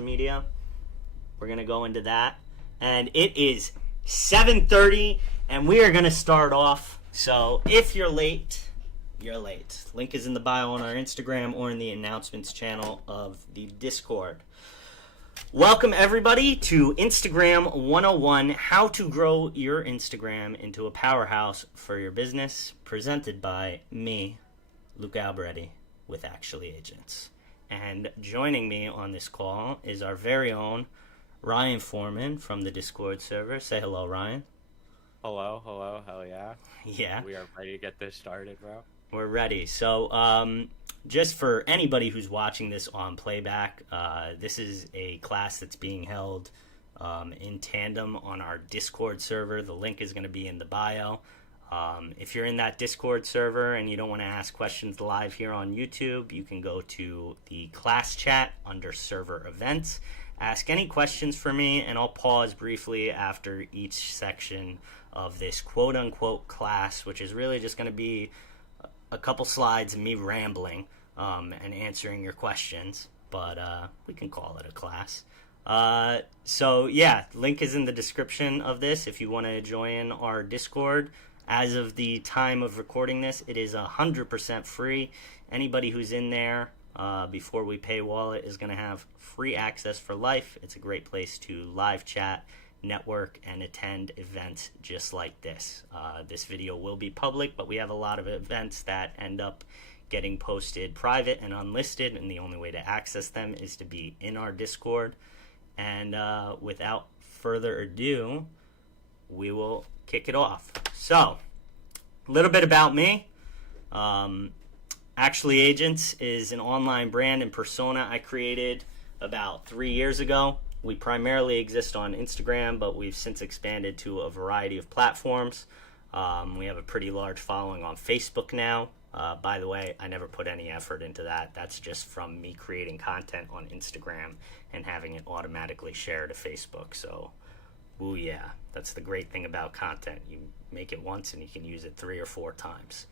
media. We're going to go into that. And it is 7:30, and we are going to start off. So if you're late, you're late. Link is in the bio on our Instagram or in the announcements channel of the Discord. Welcome everybody to Instagram 101, how to grow your Instagram into a powerhouse for your business, presented by me, Luca with ActuallyAgents. And joining me on this call is our very own Ryan Foreman from the Discord server. Say hello, Ryan. Hello, hell yeah. Yeah. We are ready to get this started, bro. We're ready. So, just for anybody who's watching this on playback, this is a class that's being held in tandem on our Discord server. The link is going to be in the bio. If you're in that Discord server and you don't want to ask questions live here on YouTube, you can go to the class chat under server events. Ask any questions for me, and I'll pause briefly after each section of this quote-unquote class, which is really just going to be a couple slides of me rambling and answering your questions, but we can call it a class. So yeah, link is in the description of this if you want to join our Discord. As of the time of recording this, it is 100% free. Anybody who's in there before we paywall it is going to have free access for life. It's a great place to live chat, network, and attend events just like this. This video will be public, but we have a lot of events that end up getting posted private and unlisted, and the only way to access them is to be in our Discord. And without further ado, we will kick it off. So, a little bit about me. ActuallyAgents is an online brand and persona I created about 3 years ago. We primarily exist on Instagram, but we've since expanded to a variety of platforms. We have a pretty large following on Facebook now. By the way, I never put any effort into that. That's just from me creating content on Instagram and having it automatically share to Facebook. So, ooh yeah, that's the great thing about content. You make it once and you can use it 3 or 4 times.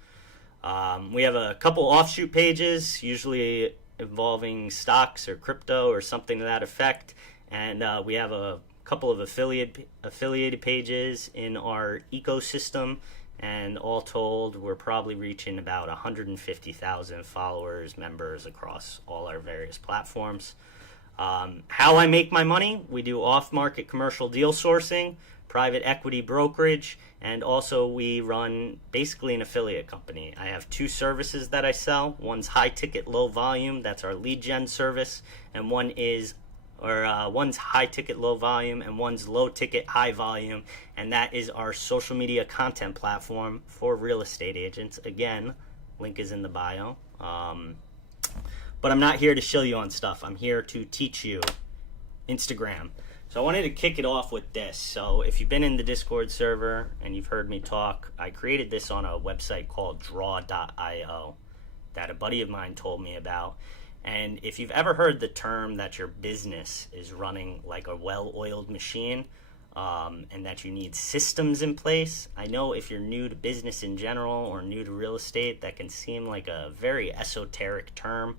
We have a couple offshoot pages, usually involving stocks or crypto or something to that effect. And we have a couple of affiliated pages in our ecosystem. And all told, we're probably reaching about 150,000 followers, members across all our various platforms. How I make my money: we do off-market commercial deal sourcing, private equity brokerage, and also we run basically an affiliate company. I have 2 services that I sell. One's high ticket, low volume. That's our lead gen service. And one's high ticket, low volume, and one's low ticket, high volume. And that is our social media content platform for real estate agents. Again, link is in the bio. But I'm not here to show you on stuff. I'm here to teach you Instagram. So I wanted to kick it off with this. So if you've been in the Discord server and you've heard me talk, I created this on a website called draw.io that a buddy of mine told me about. And if you've ever heard the term that your business is running like a well-oiled machine, and that you need systems in place, I know if you're new to business in general or new to real estate, that can seem like a very esoteric term.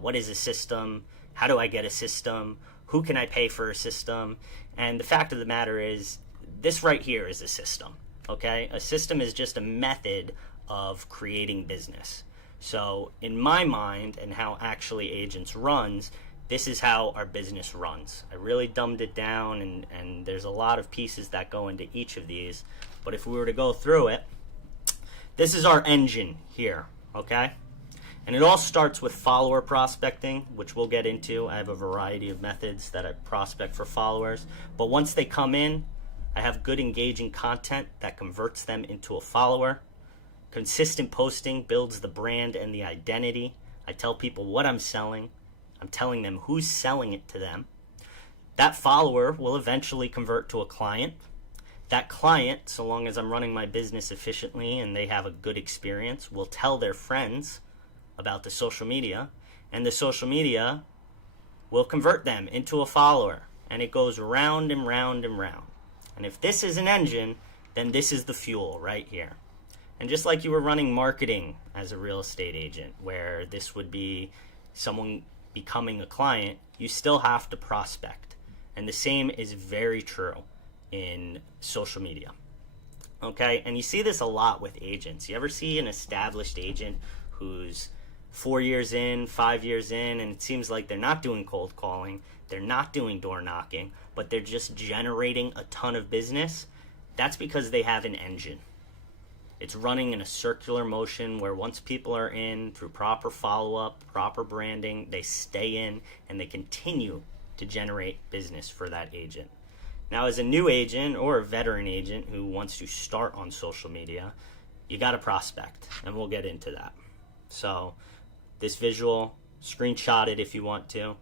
What is a system? How do I get a system? Who can I pay for a system? And the fact of the matter is, this right here is a system, okay? A system is just a method of creating business. So in my mind and how ActuallyAgents runs, this is how our business runs. I really dumbed it down, and there's a lot of pieces that go into each of these. But if we were to go through it, this is our engine here, okay? And it all starts with follower prospecting, which we'll get into. I have a variety of methods that I prospect for followers. But once they come in, I have good engaging content that converts them into a follower. Consistent posting builds the brand and the identity. I tell people what I'm selling. I'm telling them who's selling it to them. That follower will eventually convert to a client. That client, so long as I'm running my business efficiently and they have a good experience, will tell their friends about the social media, and the social media will convert them into a follower, and it goes round and round and round. And if this is an engine, then this is the fuel right here. And just like you were running marketing as a real estate agent, where this would be someone becoming a client, you still have to prospect. And the same is very true in social media. Okay, and you see this a lot with agents. You ever see an established agent who's 4 years in, 5 years in, and it seems like they're not doing cold calling, they're not doing door knocking, but they're just generating a ton of business? That's because they have an engine. It's running in a circular motion where once people are in, through proper follow-up, proper branding, they stay in and they continue to generate business for that agent. Now, as a new agent or a veteran agent who wants to start on social media, you got to prospect, and we'll get into that. So this visual, screenshot it if you want to.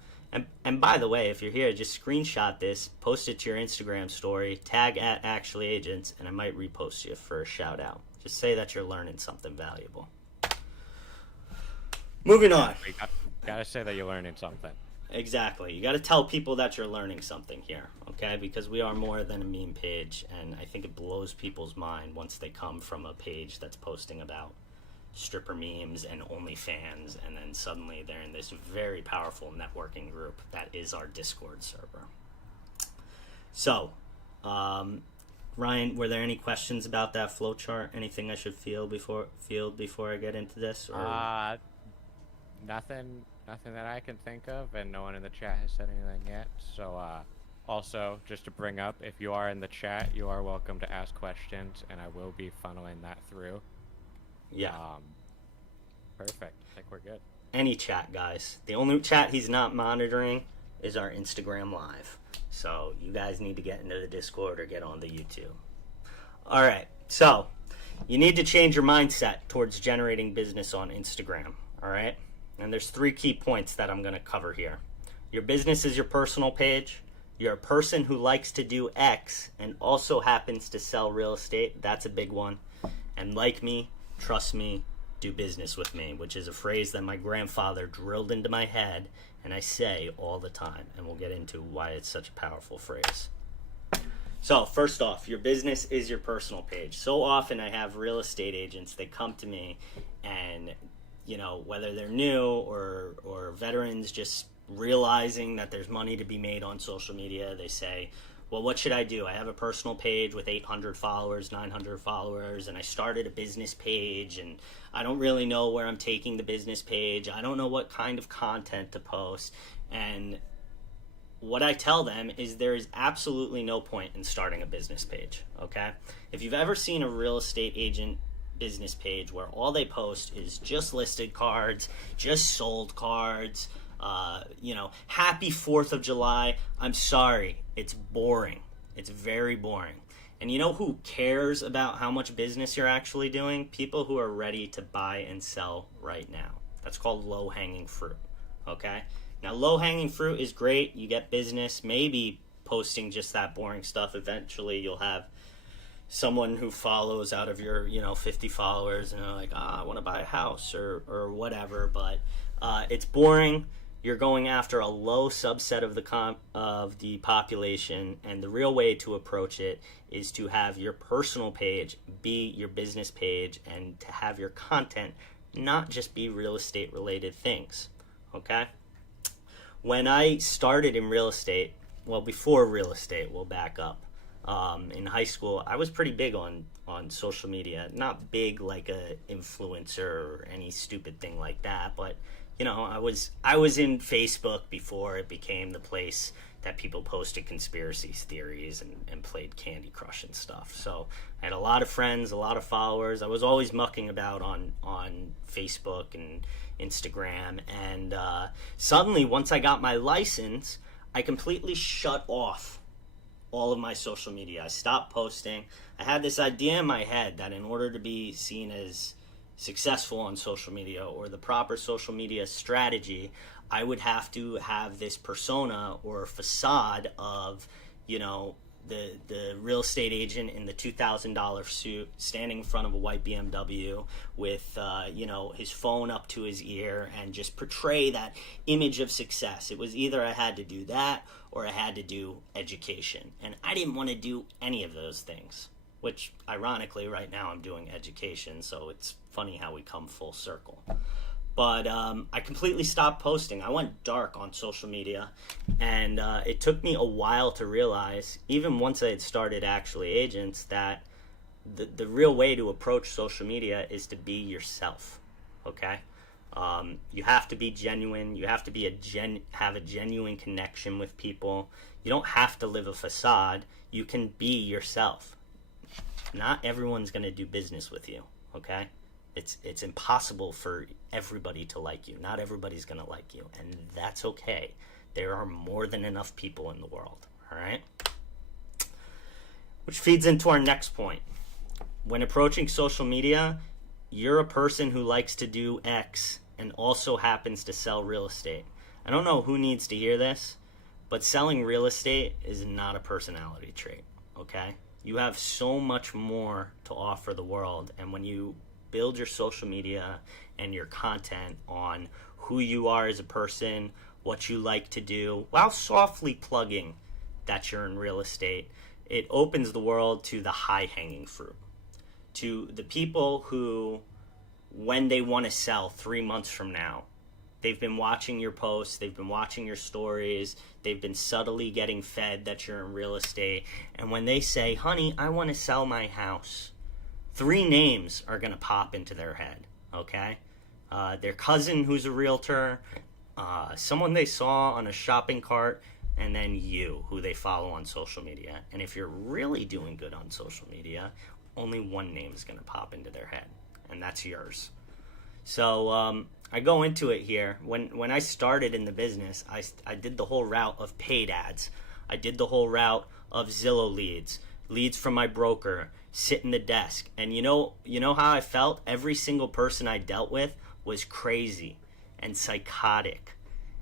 And by the way, if you're here, just screenshot this, post it to your Instagram story, tag at ActuallyAgents, and I might repost you for a shout out. Just say that you're learning something valuable. Moving on. You gotta say that you're learning something. Exactly. You got to tell people that you're learning something here, okay? Because we are more than a meme page, and I think it blows people's mind once they come from a page that's posting about stripper memes and OnlyFans, and then suddenly they're in this very powerful networking group that is our Discord server. So, Ryan, were there any questions about that flowchart? Anything I should field before I get into this? Or? Nothing that I can think of, and no one in the chat has said anything yet. So, also, just to bring up, if you are in the chat, you are welcome to ask questions, and I will be funneling that through. Yeah. Perfect. I think we're good. Any chat, guys. The only chat he's not monitoring is our Instagram Live. So you guys need to get into the Discord or get on the YouTube. All right. So you need to change your mindset towards generating business on Instagram. All right. And there's 3 key points that I'm going to cover here. Your business is your personal page. You're a person who likes to do X and also happens to sell real estate. That's a big one. And like me, trust me, do business with me, which is a phrase that my grandfather drilled into my head and I say all the time. And we'll get into why it's such a powerful phrase. So first off, your business is your personal page. So often I have real estate agents, they come to me and, you know, whether they're new or veterans just realizing that there's money to be made on social media, they say, well, what should I do? I have a personal page with 800 followers, 900 followers, and I started a business page, and I don't really know where I'm taking the business page. I don't know what kind of content to post. And what I tell them is there is absolutely no point in starting a business page, okay? If you've ever seen a real estate agent business page where all they post is just listed cards, just sold cards, happy 4th of July. I'm sorry. It's boring. It's very boring. And you know who cares about how much business you're actually doing? People who are ready to buy and sell right now. That's called low-hanging fruit, okay? Now, low-hanging fruit is great. You get business. Maybe posting just that boring stuff. Eventually, you'll have someone who follows out of your, 50 followers and they're like, I want to buy a house or whatever. But it's boring. You're going after a low subset of the population, and the real way to approach it is to have your personal page be your business page and to have your content not just be real estate related things, okay? When I started in real estate, well, before real estate, we'll back up. In high school, I was pretty big on social media. Not big like a influencer or any stupid thing like that, but I was in Facebook before it became the place that people posted conspiracy theories and played Candy Crush and stuff. So I had a lot of friends, a lot of followers. I was always mucking about on Facebook and Instagram. And suddenly, once I got my license, I completely shut off all of my social media. I stopped posting. I had this idea in my head that in order to be seen as successful on social media or the proper social media strategy, I would have to have this persona or facade of, the real estate agent in the $2,000 suit standing in front of a white BMW with, his phone up to his ear and just portray that image of success. It was either I had to do that or I had to do education. And I didn't want to do any of those things, which ironically right now I'm doing education. So it's funny how we come full circle. But I completely stopped posting. I went dark on social media, and it took me a while to realize, even once I had started Actually Agents, that the real way to approach social media is to be yourself. Okay, you have to be genuine. You have to be have a genuine connection with people. You don't have to live a facade. You can be yourself. Not everyone's going to do business with you. Okay, it's impossible for everybody to like you. Not everybody's going to like you, and that's okay. There are more than enough people in the world. All right, which feeds into our next point. When approaching social media, you're a person who likes to do X and also happens to sell real estate. I don't know who needs to hear this, but selling real estate is not a personality trait, okay? You have so much more to offer the world, and when you build your social media and your content on who you are as a person, what you like to do, while softly plugging that you're in real estate, it opens the world to the high-hanging fruit, to the people who, when they want to sell 3 months from now, they've been watching your posts, they've been watching your stories, they've been subtly getting fed that you're in real estate, and when they say, honey, I want to sell my house, 3 names are going to pop into their head, okay? Their cousin who's a realtor, someone they saw on a shopping cart, and then you, who they follow on social media. And if you're really doing good on social media, only one name is going to pop into their head, and that's yours. So I go into it here. When I started in the business, I did the whole route of paid ads. I did the whole route of Zillow leads from my broker, sit in the desk. And you know how I felt? Every single person I dealt with was crazy and psychotic.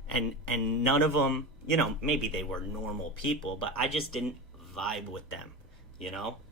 And none of them, maybe they were normal people, but I just didn't vibe with them,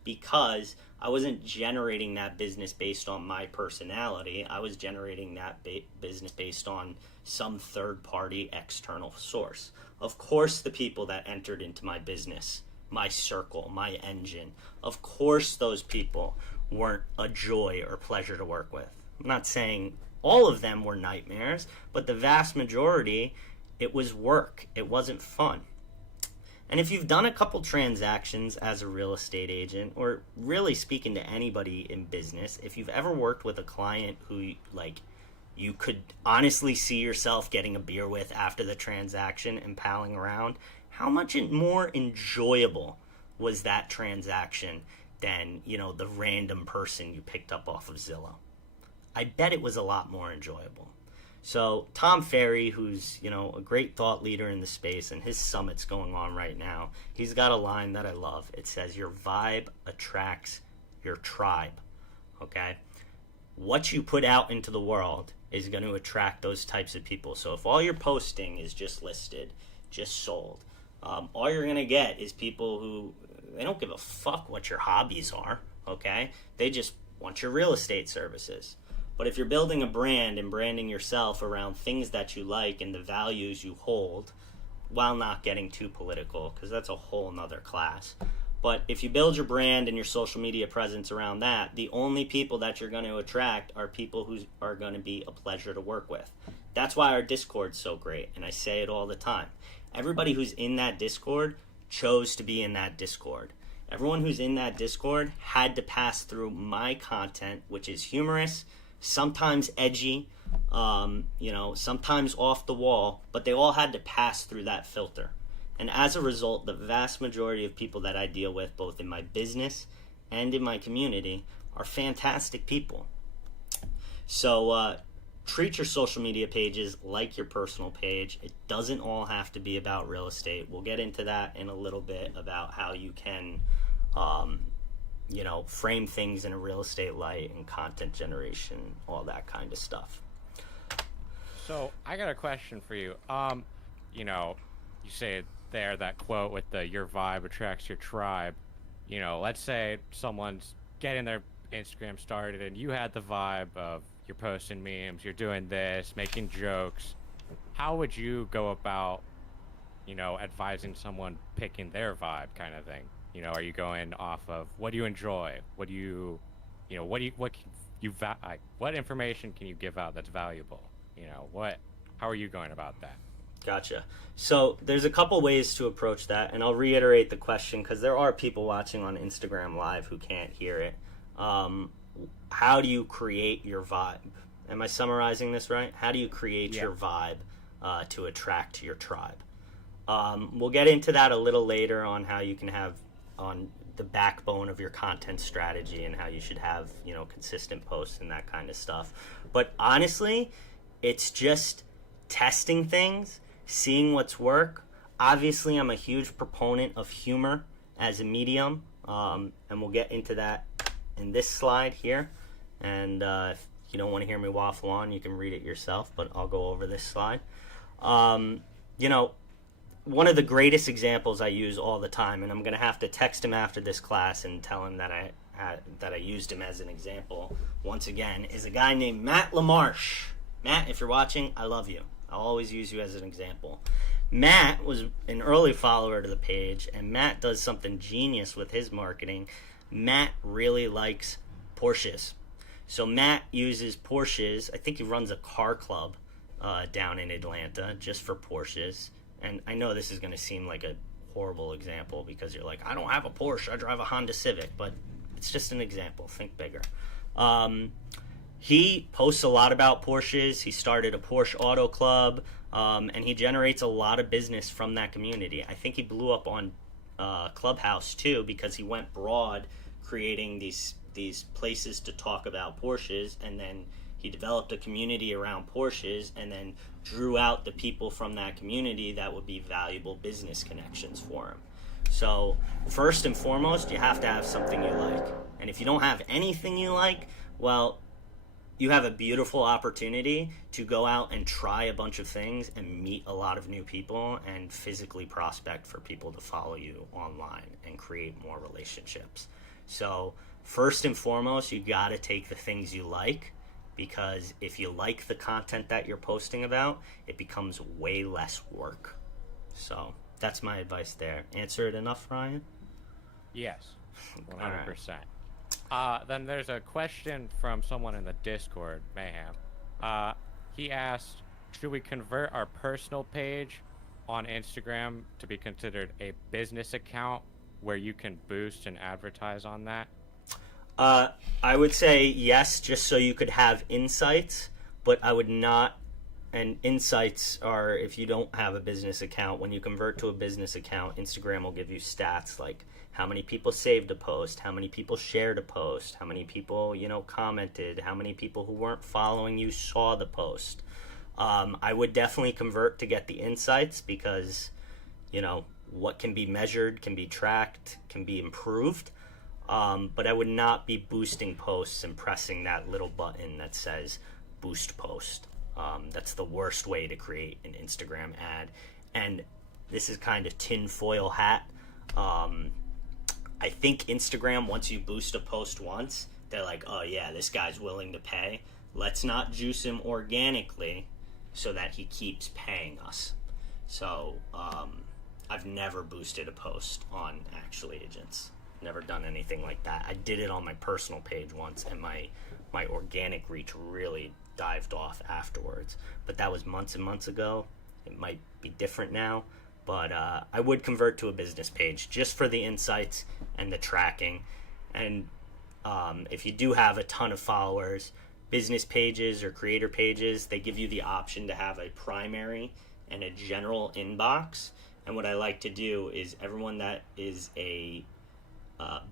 because I wasn't generating that business based on my personality. I was generating that business based on some third-party external source. Of course, the people that entered into my business, my circle, my engine, of course those people weren't a joy or pleasure to work with. I'm not saying all of them were nightmares, but the vast majority, it was work. It wasn't fun. And if you've done a couple transactions as a real estate agent, or really speaking to anybody in business, if you've ever worked with a client who, you could honestly see yourself getting a beer with after the transaction and palling around, how much more enjoyable was that transaction than, the random person you picked up off of Zillow? I bet it was a lot more enjoyable. So Tom Ferry, who's, a great thought leader in the space, and his summit's going on right now, he's got a line that I love. It says, your vibe attracts your tribe, okay? What you put out into the world is going to attract those types of people. So if all you're posting is just listed, just sold, all you're going to get is people who, they don't give a fuck what your hobbies are, okay? They just want your real estate services. But if you're building a brand and branding yourself around things that you like and the values you hold, while not getting too political, because that's a whole nother class. But if you build your brand and your social media presence around that, the only people that you're going to attract are people who are going to be a pleasure to work with. That's why our Discord's so great, and I say it all the time. Everybody who's in that Discord chose to be in that Discord. Everyone who's in that Discord had to pass through my content, which is humorous, sometimes edgy, sometimes off the wall, but they all had to pass through that filter. And as a result, the vast majority of people that I deal with, both in my business and in my community, are fantastic people. So treat your social media pages like your personal page. It doesn't all have to be about real estate. We'll get into that in a little bit about how you can frame things in a real estate light and content generation, all that kind of stuff. So I got a question for you. You say there that quote with the your vibe attracts your tribe. Let's say someone's getting their Instagram started and you had the vibe of you're posting memes, you're doing this, making jokes. How would you go about, advising someone picking their vibe kind of thing? Are you going off of what do you enjoy? What do you, what information can you give out that's valuable? How are you going about that? Gotcha. So there's a couple ways to approach that, and I'll reiterate the question because there are people watching on Instagram Live who can't hear it. How do you create your vibe? Am I summarizing this right? How do you create your vibe to attract your tribe? We'll get into that a little later on how you can have on the backbone of your content strategy and how you should have, consistent posts and that kind of stuff. But honestly, it's just testing things, seeing what's work. Obviously, I'm a huge proponent of humor as a medium, and we'll get into that in this slide here. And if you don't want to hear me waffle on, you can read it yourself, but I'll go over this slide. One of the greatest examples I use all the time, and I'm going to have to text him after this class and tell him that I used him as an example once again, is a guy named Matt LaMarche. Matt, if you're watching, I love you. I'll always use you as an example. Matt was an early follower to the page, and Matt does something genius with his marketing. Matt really likes Porsches. So Matt uses Porsches. I think he runs a car club down in Atlanta just for Porsches. And I know this is going to seem like a horrible example because you're like, I don't have a Porsche, I drive a Honda Civic, but it's just an example. Think bigger. He posts a lot about Porsches. He started a Porsche Auto Club, and he generates a lot of business from that community. I think he blew up on Clubhouse too because he went broad creating these places to talk about Porsches, and then he developed a community around Porsches and then drew out the people from that community that would be valuable business connections for him. So first and foremost, you have to have something you like. And if you don't have anything you like, well, you have a beautiful opportunity to go out and try a bunch of things and meet a lot of new people and physically prospect for people to follow you online and create more relationships. So first and foremost, you got to take the things you like, because if you like the content that you're posting about, it becomes way less work. So that's my advice there. Answer it enough, Ryan? Yes, 100%. Then there's a question from someone in the Discord, Mayhem. He asked, should we convert our personal page on Instagram to be considered a business account where you can boost and advertise on that? I would say yes, just so you could have insights, but I would not. And insights are if you don't have a business account. When you convert to a business account, Instagram will give you stats like how many people saved a post, how many people shared a post, how many people, commented, how many people who weren't following you saw the post. I would definitely convert to get the insights because, what can be measured, can be tracked, can be improved. But I would not be boosting posts and pressing that little button that says boost post. That's the worst way to create an Instagram ad. And this is kind of tinfoil hat. I think Instagram, once you boost a post once, they're like, oh yeah, this guy's willing to pay. Let's not juice him organically so that he keeps paying us. So I've never boosted a post on ActuallyAgents. Never done anything like that. I did it on my personal page once, and my organic reach really dived off afterwards. But that was months and months ago. It might be different now, but I would convert to a business page just for the insights and the tracking. And if you do have a ton of followers, business pages or creator pages, they give you the option to have a primary and a general inbox. And what I like to do is everyone that is a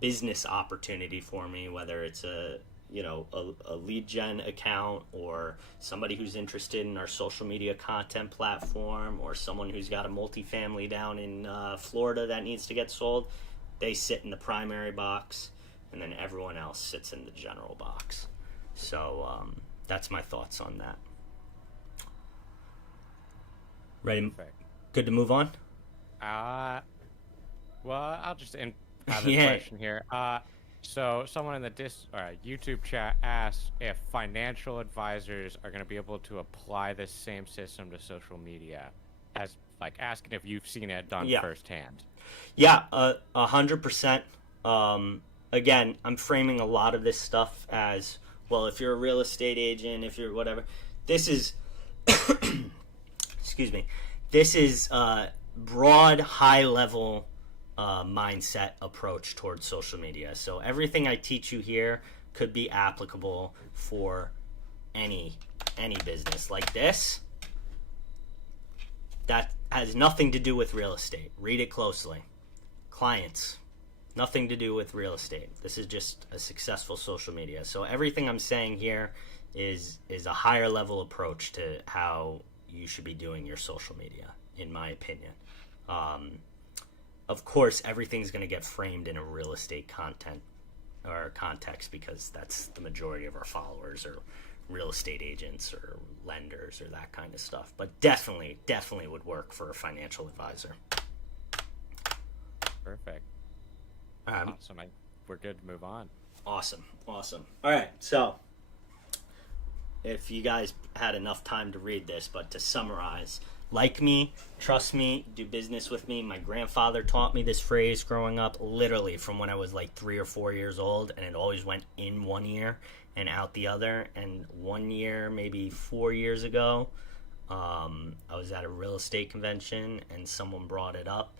business opportunity for me, whether it's a lead gen account or somebody who's interested in our social media content platform or someone who's got a multifamily down in Florida that needs to get sold, they sit in the primary box and then everyone else sits in the general box. So that's my thoughts on that. Ready? Perfect. Good to move on? Well, I'll just have a question here. So someone in the YouTube chat asked if financial advisors are going to be able to apply this same system to social media, as like asking if you've seen it done firsthand. Yeah, 100%. Again, I'm framing a lot of this stuff as, well, if you're a real estate agent, if you're whatever, this is excuse me, this is broad, high level mindset approach towards social media. So everything I teach you here could be applicable for any business like this. That has nothing to do with real estate. Read it closely. Clients, nothing to do with real estate. This is just a successful social media. So everything I'm saying here is a higher level approach to how you should be doing your social media, in my opinion. Of course, everything's going to get framed in a real estate content or context, because that's the majority of our followers, or real estate agents or lenders or that kind of stuff. But definitely would work for a financial advisor. Perfect. Awesome. We're good to move on. Awesome. All right, so if you guys had enough time to read this, but to summarize, like me, trust me, do business with me. My grandfather taught me this phrase growing up, literally from when I was like 3 or 4 years old, and it always went in one ear and out the other. And one year, maybe 4 years ago, I was at a real estate convention and someone brought it up,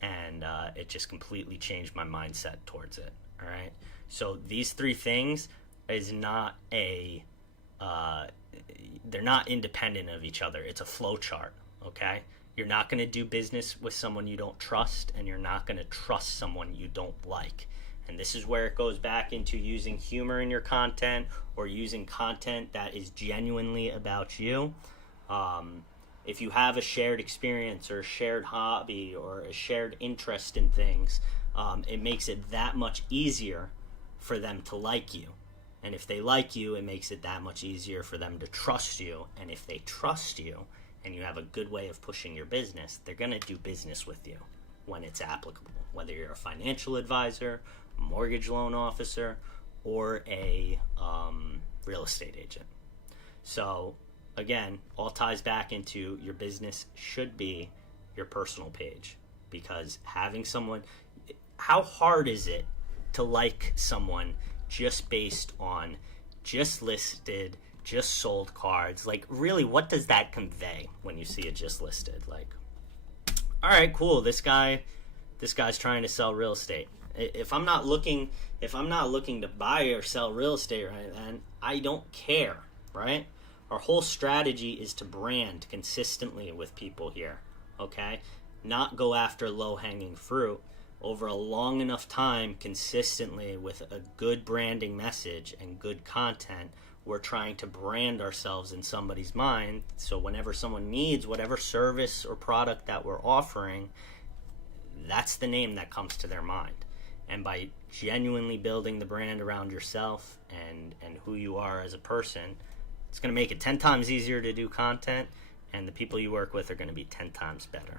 and it just completely changed my mindset towards it. All right, so these 3 things is not they're not independent of each other. It's a flow chart. Okay, you're not going to do business with someone you don't trust, and you're not going to trust someone you don't like. And this is where it goes back into using humor in your content, or using content that is genuinely about you. If you have a shared experience or a shared hobby or a shared interest in things, it makes it that much easier for them to like you. And if they like you, it makes it that much easier for them to trust you. And if they trust you and you have a good way of pushing your business, they're going to do business with you when it's applicable, whether you're a financial advisor, a mortgage loan officer, or a real estate agent. So again, all ties back into your business should be your personal page, because having someone, how hard is it to like someone just based on just listed, just sold cards? Like, really, what does that convey when you see it just listed? Like, all right, cool, this guy's trying to sell real estate. If I'm not looking to buy or sell real estate right then, I don't care, right? Our whole strategy is to brand consistently with people here, okay? Not go after low-hanging fruit. Over a long enough time, consistently, with a good branding message and good content, we're trying to brand ourselves in somebody's mind. So whenever someone needs whatever service or product that we're offering, that's the name that comes to their mind. And by genuinely building the brand around yourself and who you are as a person, it's going to make it 10 times easier to do content, and the people you work with are going to be 10 times better.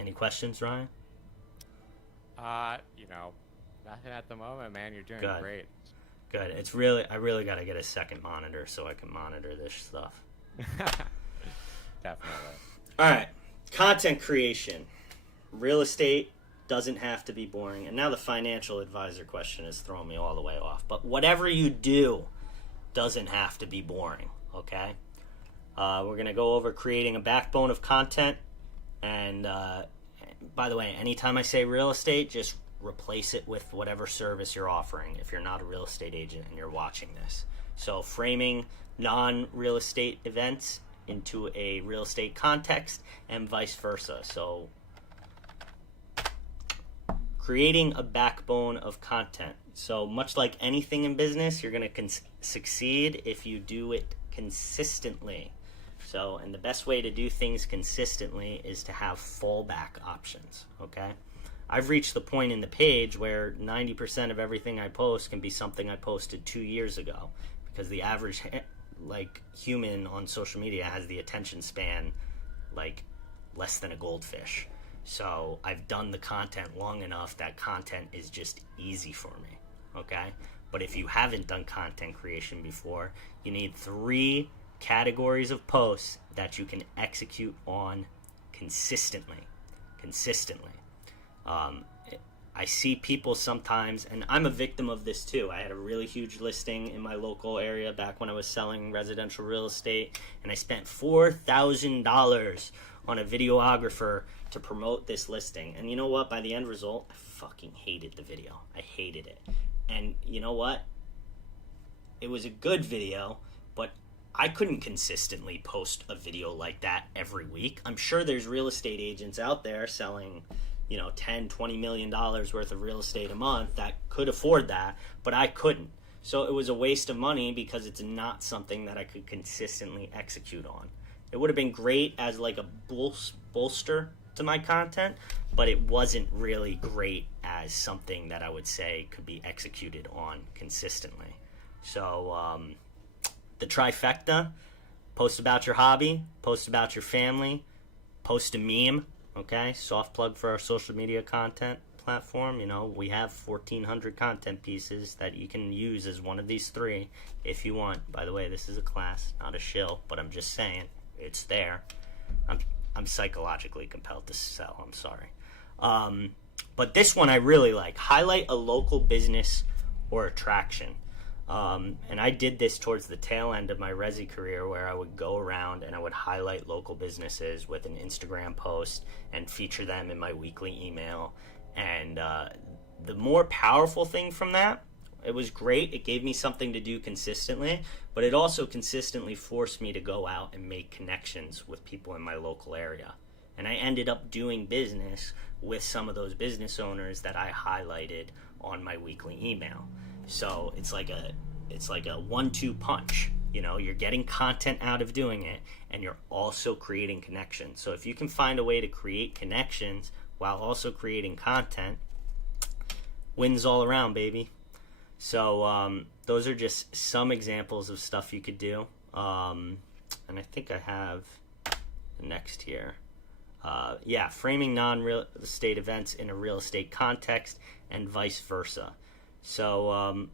Any questions, Ryan? Nothing at the moment, man. You're doing great. Good. I really got to get a second monitor so I can monitor this stuff. Definitely. All right. Content creation. Real estate doesn't have to be boring. And now the financial advisor question is throwing me all the way off. But whatever you do doesn't have to be boring, okay? We're going to go over creating a backbone of content. And by the way, anytime I say real estate, just replace it with whatever service you're offering if you're not a real estate agent and you're watching this. So framing non-real estate events into a real estate context and vice versa. So creating a backbone of content. So much like anything in business, you're going to succeed if you do it consistently. So, and the best way to do things consistently is to have fallback options, okay? I've reached the point in the page where 90% of everything I post can be something I posted 2 years ago, because the average human on social media has the attention span like less than a goldfish. So I've done the content long enough that content is just easy for me, okay? But if you haven't done content creation before, you need 3 categories of posts that you can execute on consistently. I see people sometimes, and I'm a victim of this too. I had a really huge listing in my local area back when I was selling residential real estate, and I spent $4,000 on a videographer to promote this listing. And you know what? By the end result, I fucking hated the video. I hated it. And you know what? It was a good video, but I couldn't consistently post a video like that every week. I'm sure there's real estate agents out there selling, you know, $10-20 million worth of real estate a month that could afford that, but I couldn't. So it was a waste of money because it's not something that I could consistently execute on. It would have been great as like a bolster to my content, but it wasn't really great as something that I would say could be executed on consistently. So the trifecta: post about your hobby, post about your family, post a meme. Okay, soft plug for our social media content platform. You know, we have 1,400 content pieces that you can use as one of these three if you want. By the way, this is a class, not a shill, but I'm just saying it's there. I'm psychologically compelled to sell. I'm sorry. But this one I really like. Highlight a local business or attraction. And I did this towards the tail end of my resi career, where I would go around and I would highlight local businesses with an Instagram post and feature them in my weekly email. And the more powerful thing from that, it was great. It gave me something to do consistently, but it also consistently forced me to go out and make connections with people in my local area. And I ended up doing business with some of those business owners that I highlighted on my weekly email. So it's like a 1-2 punch. You know, you're getting content out of doing it, and you're also creating connections. So if you can find a way to create connections while also creating content, wins all around, baby. So those are just some examples of stuff you could do. And I think I have the next here. Framing non-real estate events in a real estate context and vice versa. So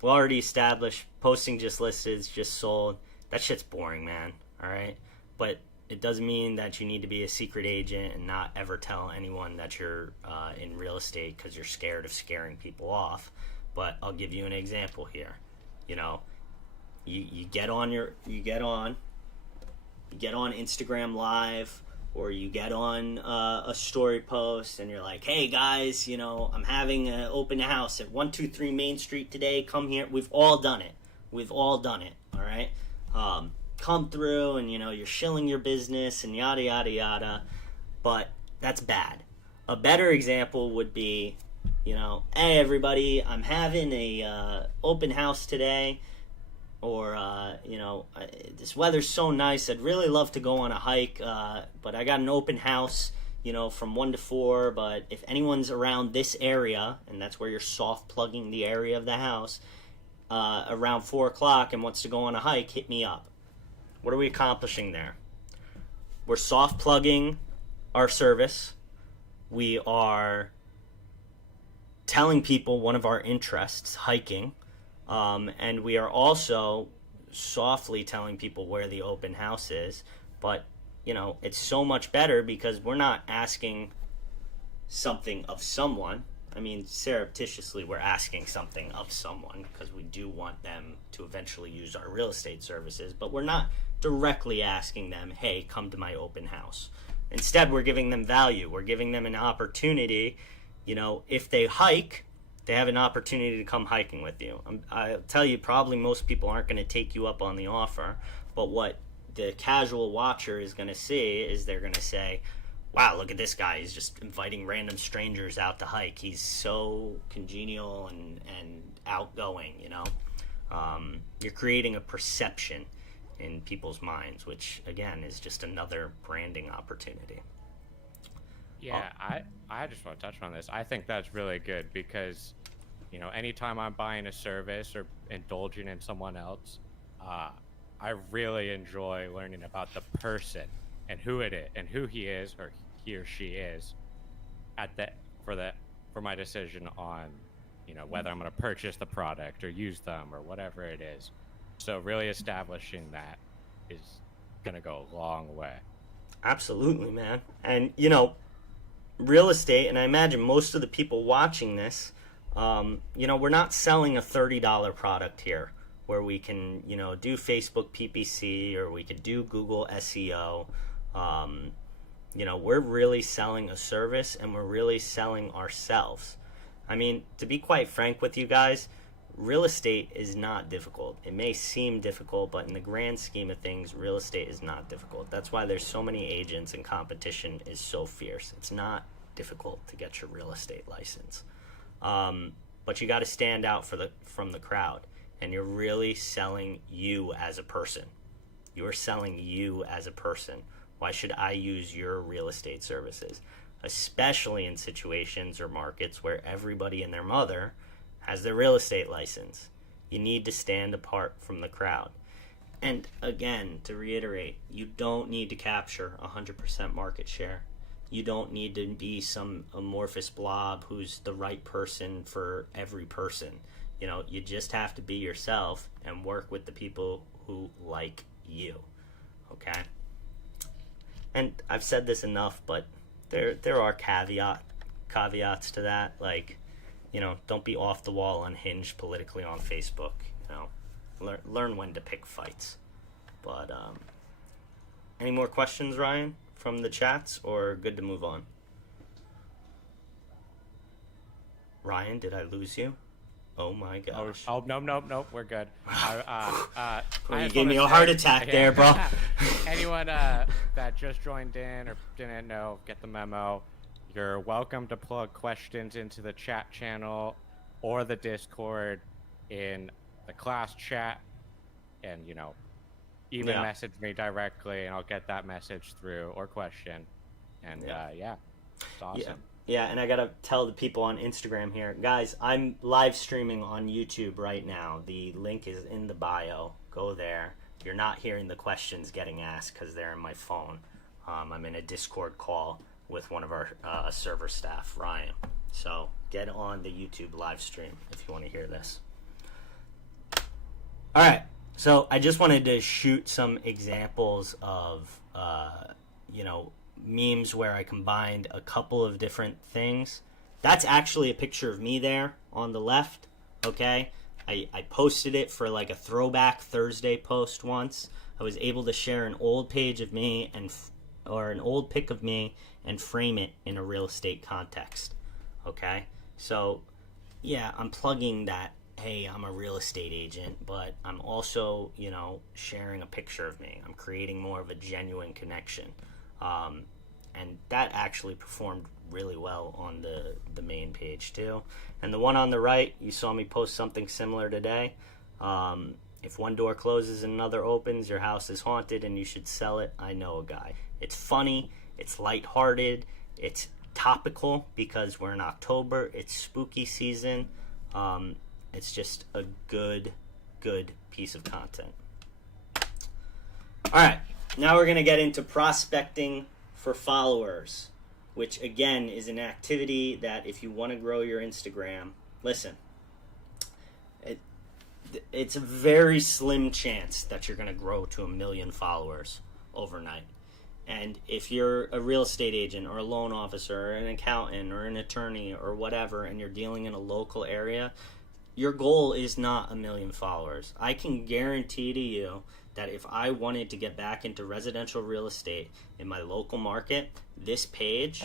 we already established posting just listed, just sold. That shit's boring, man. All right, but it doesn't mean that you need to be a secret agent and not ever tell anyone that you're in real estate because you're scared of scaring people off. But I'll give you an example here. You know, you get on Instagram Live, or you get on a story post, and you're like, hey guys, you know, I'm having an open house at 123 Main Street today. Come here. We've all done it. All right. Come through, and you know, you're shilling your business and yada yada yada. But that's bad. A better example would be, you know, hey everybody, I'm having a open house today. Or, you know, this weather's so nice, I'd really love to go on a hike, but I got an open house, you know, from 1 to 4, but if anyone's around this area, and that's where you're soft plugging the area of the house, around 4 o'clock and wants to go on a hike, hit me up. What are we accomplishing there? We're soft plugging our service. We are telling people one of our interests, hiking. And we are also softly telling people where the open house is. But, you know, it's so much better because we're not asking something of someone. I mean, surreptitiously, we're asking something of someone because we do want them to eventually use our real estate services. But we're not directly asking them, hey, come to my open house. Instead, we're giving them value. We're giving them an opportunity. You know, if they hike, they have an opportunity to come hiking with you. I'll tell you, probably most people aren't going to take you up on the offer, but what the casual watcher is going to see is they're going to say, wow, look at this guy. He's just inviting random strangers out to hike. He's so congenial and outgoing, you know. You're creating a perception in people's minds, which, again, is just another branding opportunity. Yeah, I just want to touch on this. I think that's really good because, you know, anytime I'm buying a service or indulging in someone else, I really enjoy learning about the person and who it is and who he is or he or she is for my decision on, you know, whether I'm going to purchase the product or use them or whatever it is. So really establishing that is going to go a long way. Absolutely, man. And, you know, real estate, and I imagine most of the people watching this, we're not selling a $30 product here where we can, do Facebook PPC or we could do Google SEO. We're really selling a service and we're really selling ourselves. I mean, to be quite frank with you guys, real estate is not difficult. It may seem difficult, but in the grand scheme of things, real estate is not difficult. That's why there's so many agents and competition is so fierce. It's not difficult to get your real estate license. But you got to stand out from the crowd, and you're really selling you as a person. You're selling you as a person. Why should I use your real estate services? Especially in situations or markets where everybody and their mother has their real estate license. You need to stand apart from the crowd. And again, to reiterate, you don't need to capture 100% market share. You don't need to be some amorphous blob who's the right person for every person. You just have to be yourself and work with the people who like you. Okay? And I've said this enough, but there are caveats to that. Like, don't be off the wall, unhinged politically on Facebook. Learn when to pick fights. But any more questions, Ryan, from the chats, or good to move on? Ryan, did I lose you? Oh my gosh. Oh no, we're good. You gave me a heart attack there, bro. Anyone that just joined in or didn't know, get the memo. You're welcome to plug questions into the chat channel or the Discord in the class chat, and even message me directly, and I'll get that message through or question. And it's awesome. Yeah, and I gotta tell the people on Instagram here, guys, I'm live streaming on YouTube right now. The link is in the bio. Go there. You're not hearing the questions getting asked because they're in my phone. I'm in a Discord call with one of our server staff, Ryan. So get on the YouTube live stream if you want to hear this. All right, so I just wanted to shoot some examples of, memes where I combined a couple of different things. That's actually a picture of me there on the left, okay? I posted it for like a throwback Thursday post once. I was able to share an old page of me or an old pic of me and frame it in a real estate context, okay? So, yeah, I'm plugging that, hey, I'm a real estate agent, but I'm also, sharing a picture of me. I'm creating more of a genuine connection. And that actually performed really well on the main page too. And the one on the right, you saw me post something similar today. If one door closes and another opens, your house is haunted and you should sell it. I know a guy. It's funny, it's lighthearted, it's topical because we're in October, it's spooky season. It's just a good piece of content. All right, now we're going to get into prospecting for followers, which again is an activity that if you want to grow your Instagram, listen, it's a very slim chance that you're going to grow to 1 million followers overnight. And if you're a real estate agent or a loan officer or an accountant or an attorney or whatever, and you're dealing in a local area, your goal is not 1 million followers. I can guarantee to you that if I wanted to get back into residential real estate in my local market, this page,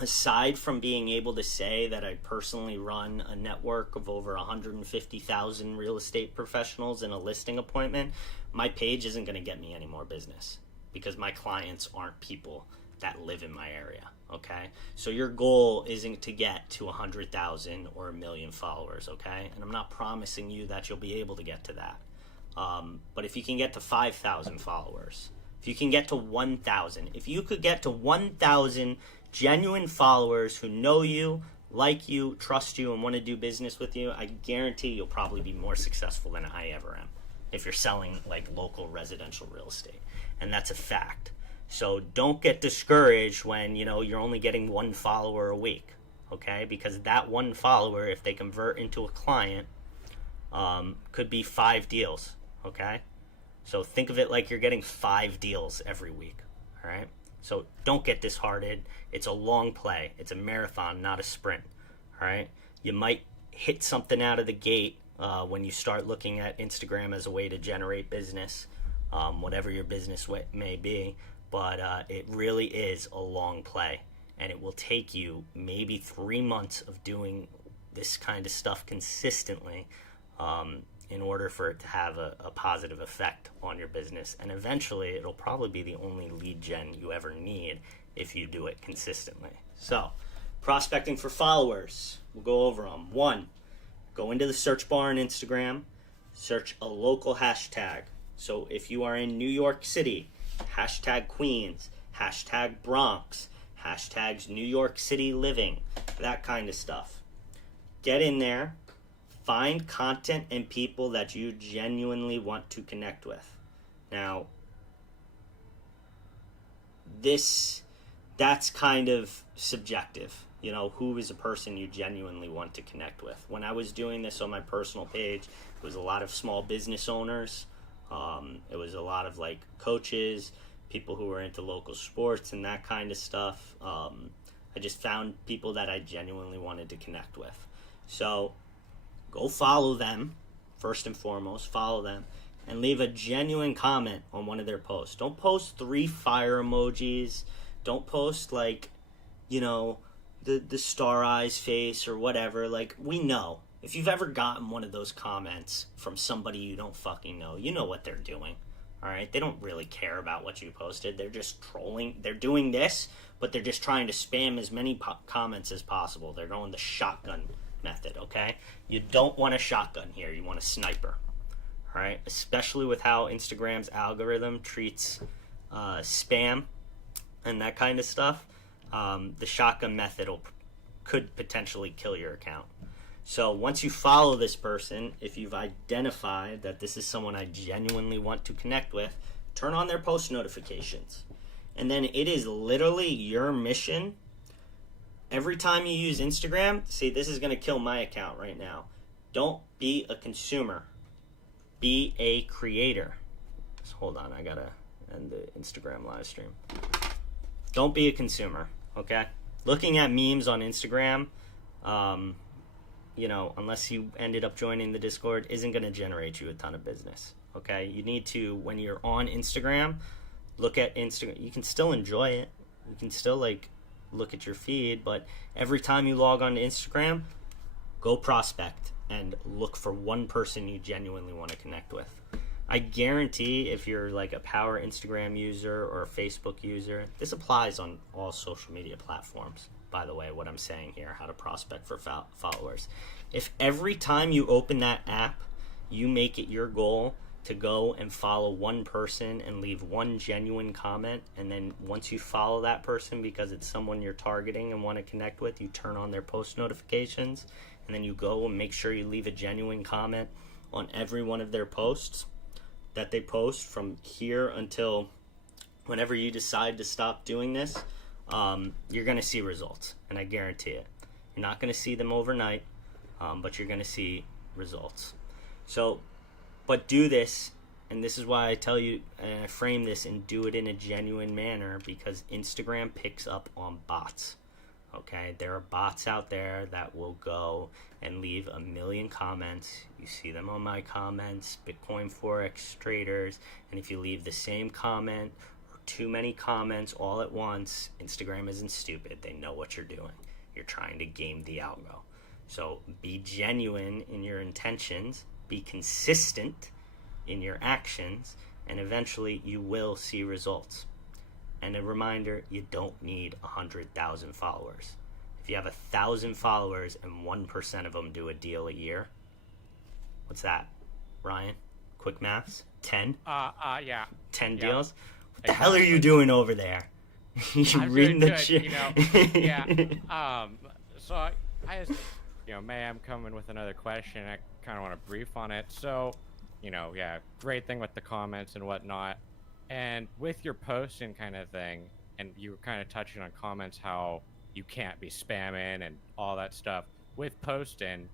aside from being able to say that I personally run a network of over 150,000 real estate professionals in a listing appointment, my page isn't going to get me any more business because my clients aren't people that live in my area, okay? So your goal isn't to get to 100,000 or 1 million followers, okay? And I'm not promising you that you'll be able to get to that. But if you can get to 5,000 followers, if you can get to 1,000, if you could get to 1,000 genuine followers who know you, like you, trust you, and want to do business with you, I guarantee you'll probably be more successful than I ever am if you're selling like local residential real estate. And that's a fact. So don't get discouraged when, you're only getting 1 follower a week, okay? Because that 1 follower, if they convert into a client, could be 5 deals, okay? So think of it like you're getting 5 deals every week, all right? So don't get disheartened. It's a long play. It's a marathon, not a sprint. All right. You might hit something out of the gate when you start looking at Instagram as a way to generate business, whatever your business may be. But it really is a long play, and it will take you maybe 3 months of doing this kind of stuff consistently in order for it to have a positive effect on your business. And eventually, it'll probably be the only lead gen you ever need if you do it consistently. So, prospecting for followers. We'll go over them. 1, go into the search bar on Instagram, search a local hashtag. So if you are in New York City, hashtag Queens, hashtag Bronx, hashtags New York City living, that kind of stuff. Get in there, find content and people that you genuinely want to connect with. Now, that's kind of subjective. You know, who is a person you genuinely want to connect with? When I was doing this on my personal page, it was a lot of small business owners. It was a lot of like coaches, people who were into local sports and that kind of stuff. I just found people that I genuinely wanted to connect with. So go follow them, first and foremost, follow them, and leave a genuine comment on one of their posts. Don't post 3 fire emojis. Don't post like, you know, the star eyes face or whatever. Like, we know. If you've ever gotten one of those comments from somebody you don't fucking know, you know what they're doing. All right? They don't really care about what you posted. They're just trolling. They're doing this, but they're just trying to spam as many comments as possible. They're going the shotgun method, okay? You don't want a shotgun here. You want a sniper. All right? Especially with how Instagram's algorithm treats spam and that kind of stuff. The shotgun method could potentially kill your account. So once you follow this person, if you've identified that this is someone I genuinely want to connect with, turn on their post notifications. And then it is literally your mission. Every time you use Instagram, see, this is going to kill my account right now. Don't be a consumer. Be a creator. Just hold on, I got to end the Instagram live stream. Don't be a consumer, okay? Looking at memes on Instagram, you know, unless you ended up joining the Discord, isn't going to generate you a ton of business, okay? You need to, when you're on Instagram, look at Instagram. You can still enjoy it. You can still, like, look at your feed, but every time you log on to Instagram, go prospect and look for one person you genuinely want to connect with. I guarantee if you're like a power Instagram user or a Facebook user, this applies on all social media platforms, by the way, what I'm saying here, how to prospect for followers. If every time you open that app, you make it your goal to go and follow one person and leave one genuine comment, and then once you follow that person because it's someone you're targeting and want to connect with, you turn on their post notifications, and then you go and make sure you leave a genuine comment on every one of their posts that they post from here until whenever you decide to stop doing this, you're going to see results, and I guarantee it. You're not going to see them overnight, but you're going to see results. So, but do this, and this is why I tell you, and I frame this and do it in a genuine manner, because Instagram picks up on bots. Okay, there are bots out there that will go and leave 1 million comments. You see them on my comments, Bitcoin Forex traders, and if you leave the same comment or too many comments all at once, Instagram isn't stupid. They know what you're doing. You're trying to game the algo. So be genuine in your intentions, be consistent in your actions, and eventually you will see results. And a reminder, you don't need 100,000 followers. If you have 1,000 followers and 1% of them do a deal a year, what's that, Ryan? Quick maths? 10? Yeah. 10 Yeah. deals? What the hell are you doing over there? You I'm reading doing the good, shit? you know. Yeah. So I just, you know, May, I'm coming with another question. I kind of want to brief on it. So, you know, yeah, great thing with the comments and whatnot. And with your posting kind of thing, and you were kind of touching on comments, how you can't be spamming and all that stuff. With posting,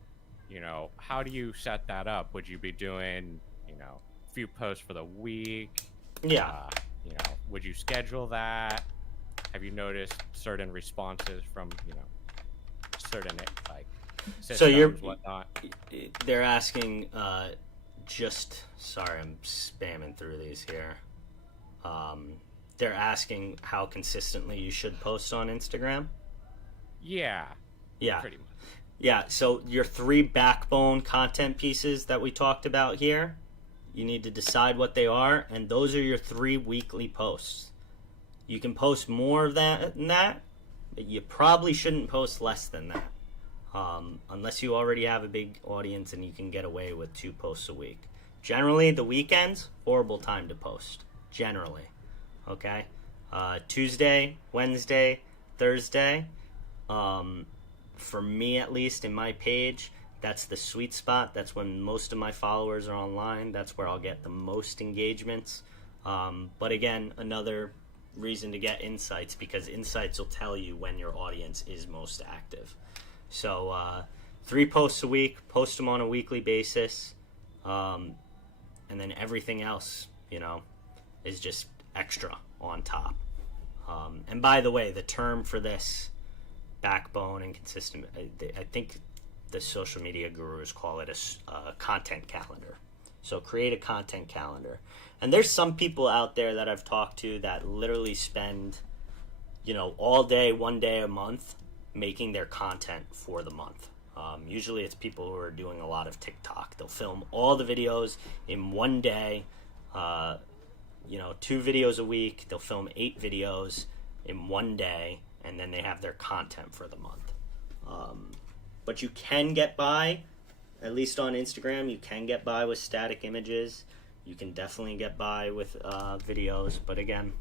you know, how do you set that up? Would you be doing, you know, a few posts for the week? Yeah. You know, would you schedule that? have you noticed certain responses from, certain like So systems, whatnot? they're asking, sorry, I'm spamming through these here. They're asking how consistently you should post on Instagram. Yeah, Yeah. pretty much. Yeah, so your 3 backbone content pieces that we talked about here, you need to decide what they are, and those are your 3 weekly posts. You can post more of that than that, but you probably shouldn't post less than that. Unless you already have a big audience and you can get away with 2 posts a week. Generally, the weekends, horrible time to post. Generally. Okay? Tuesday, Wednesday, Thursday. For me, at least, in my page, that's the sweet spot. That's when most of my followers are online. That's where I'll get the most engagements. But again, another reason to get insights, because insights will tell you when your audience is most active. So 3 posts a week, post them on a weekly basis, and then everything else, is just extra on top. And by the way, the term for this, backbone and consistent, I think the social media gurus call it a content calendar. So create a content calendar. And there's some people out there that I've talked to that literally spend, all day, 1 day a month, making their content for the month. Usually it's people who are doing a lot of TikTok. They'll film all the videos in 1 day, 2 videos a week. They'll film 8 videos in 1 day, and then they have their content for the month. But you can get by, at least on Instagram, you can get by with static images. You can definitely get by with videos. But again,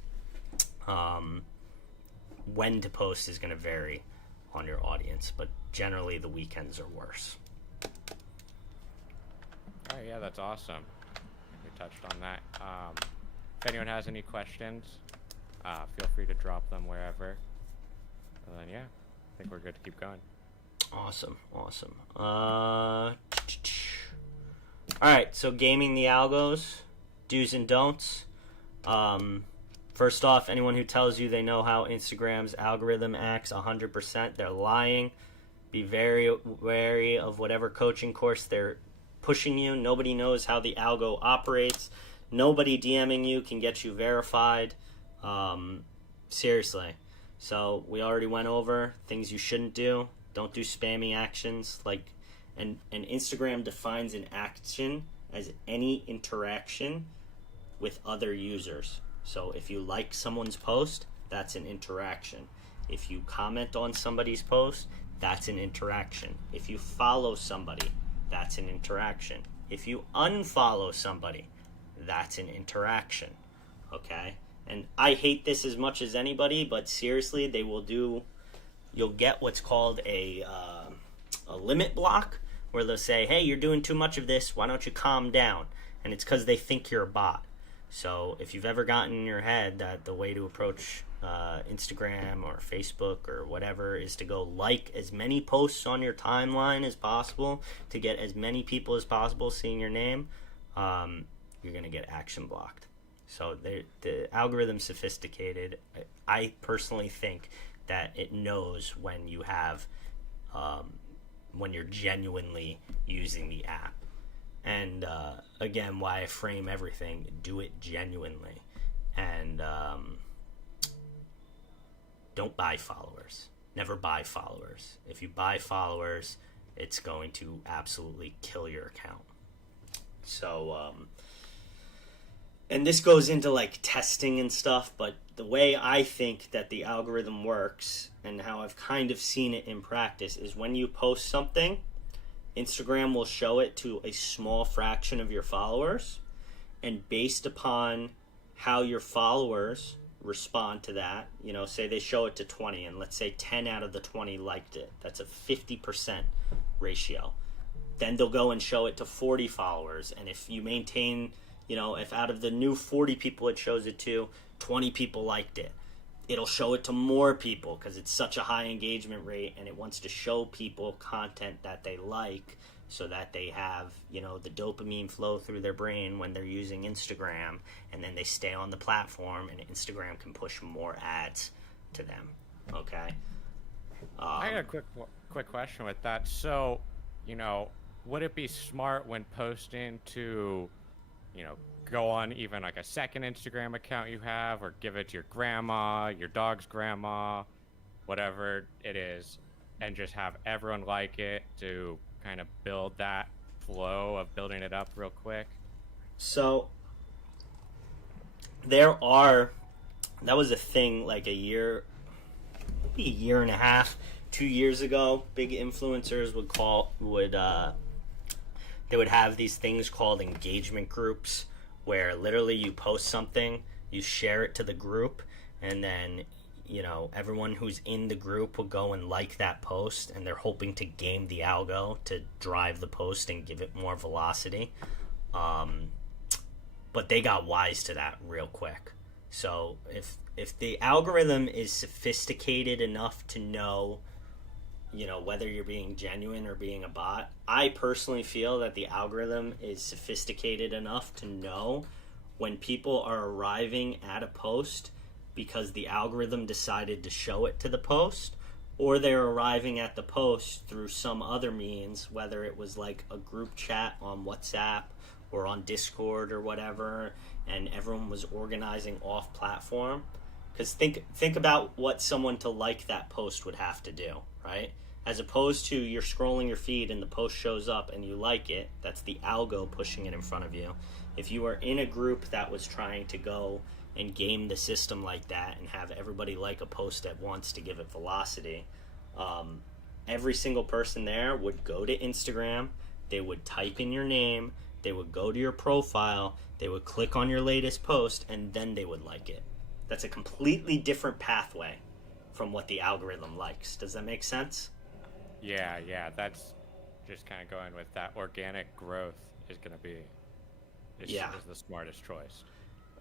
when to post is going to vary on your audience. But generally, the weekends are worse. Oh, yeah, that's awesome. We touched on that. If anyone has any questions, feel free to drop them wherever. And then, yeah, I think we're good to keep going. Awesome. All right, so gaming the algos, do's and don'ts. First off, anyone who tells you they know how Instagram's algorithm acts 100%, they're lying. Be very wary of whatever coaching course they're pushing you. Nobody knows how the algo operates. Nobody DMing you can get you verified. Seriously. So we already went over things you shouldn't do. Don't do spammy actions. And Instagram defines an action as any interaction with other users. So if you like someone's post, that's an interaction. If you comment on somebody's post, that's an interaction. If you follow somebody, that's an interaction. If you unfollow somebody, that's an interaction. Okay? And I hate this as much as anybody, but seriously, you'll get what's called a limit block, where they'll say, hey, you're doing too much of this, why don't you calm down? And it's because they think you're a bot. So if you've ever gotten in your head that the way to approach Instagram or Facebook or whatever is to go like as many posts on your timeline as possible to get as many people as possible seeing your name, you're going to get action blocked. So the algorithm's sophisticated. I personally think that it knows when you have, when you're genuinely using the app. And again, why I frame everything, do it genuinely. And don't buy followers. Never buy followers. If you buy followers, it's going to absolutely kill your account. So, and this goes into like testing and stuff, but the way I think that the algorithm works and how I've kind of seen it in practice is when you post something, Instagram will show it to a small fraction of your followers, and based upon how your followers respond to that, say they show it to 20, and let's say 10 out of the 20 liked it. That's a 50% ratio. Then they'll go and show it to 40 followers, and if you maintain, if out of the new 40 people it shows it to, 20 people liked it, it'll show it to more people because it's such a high engagement rate, and it wants to show people content that they like so that they have, the dopamine flow through their brain when they're using Instagram, and then they stay on the platform, and Instagram can push more ads to them. Okay. I got a quick question with that. So, you know, would it be smart when posting to, you know, go on even like a second Instagram account you have, or give it to your grandma, your dog's grandma, whatever it is, and just have everyone like it to kind of build that flow of building it up real quick? So that was a thing like maybe a year and a half, 2 years ago. Big influencers they would have these things called engagement groups, where literally you post something, you share it to the group, and then everyone who's in the group will go and like that post, and they're hoping to game the algo to drive the post and give it more velocity. But they got wise to that real quick. So if the algorithm is sophisticated enough to know, whether you're being genuine or being a bot, I personally feel that the algorithm is sophisticated enough to know when people are arriving at a post because the algorithm decided to show it to the post, or they're arriving at the post through some other means, whether it was like a group chat on WhatsApp or on Discord or whatever, and everyone was organizing off platform. Because think about what someone to like that post would have to do, right? As opposed to you're scrolling your feed and the post shows up and you like it. That's the algo pushing it in front of you. If you were in a group that was trying to go and game the system like that and have everybody like a post at once to give it velocity, every single person there would go to Instagram, they would type in your name, they would go to your profile, they would click on your latest post, and then they would like it. That's a completely different pathway from what the algorithm likes. Does that make sense? Yeah, that's just kind of going with that organic growth is going to be is the smartest choice.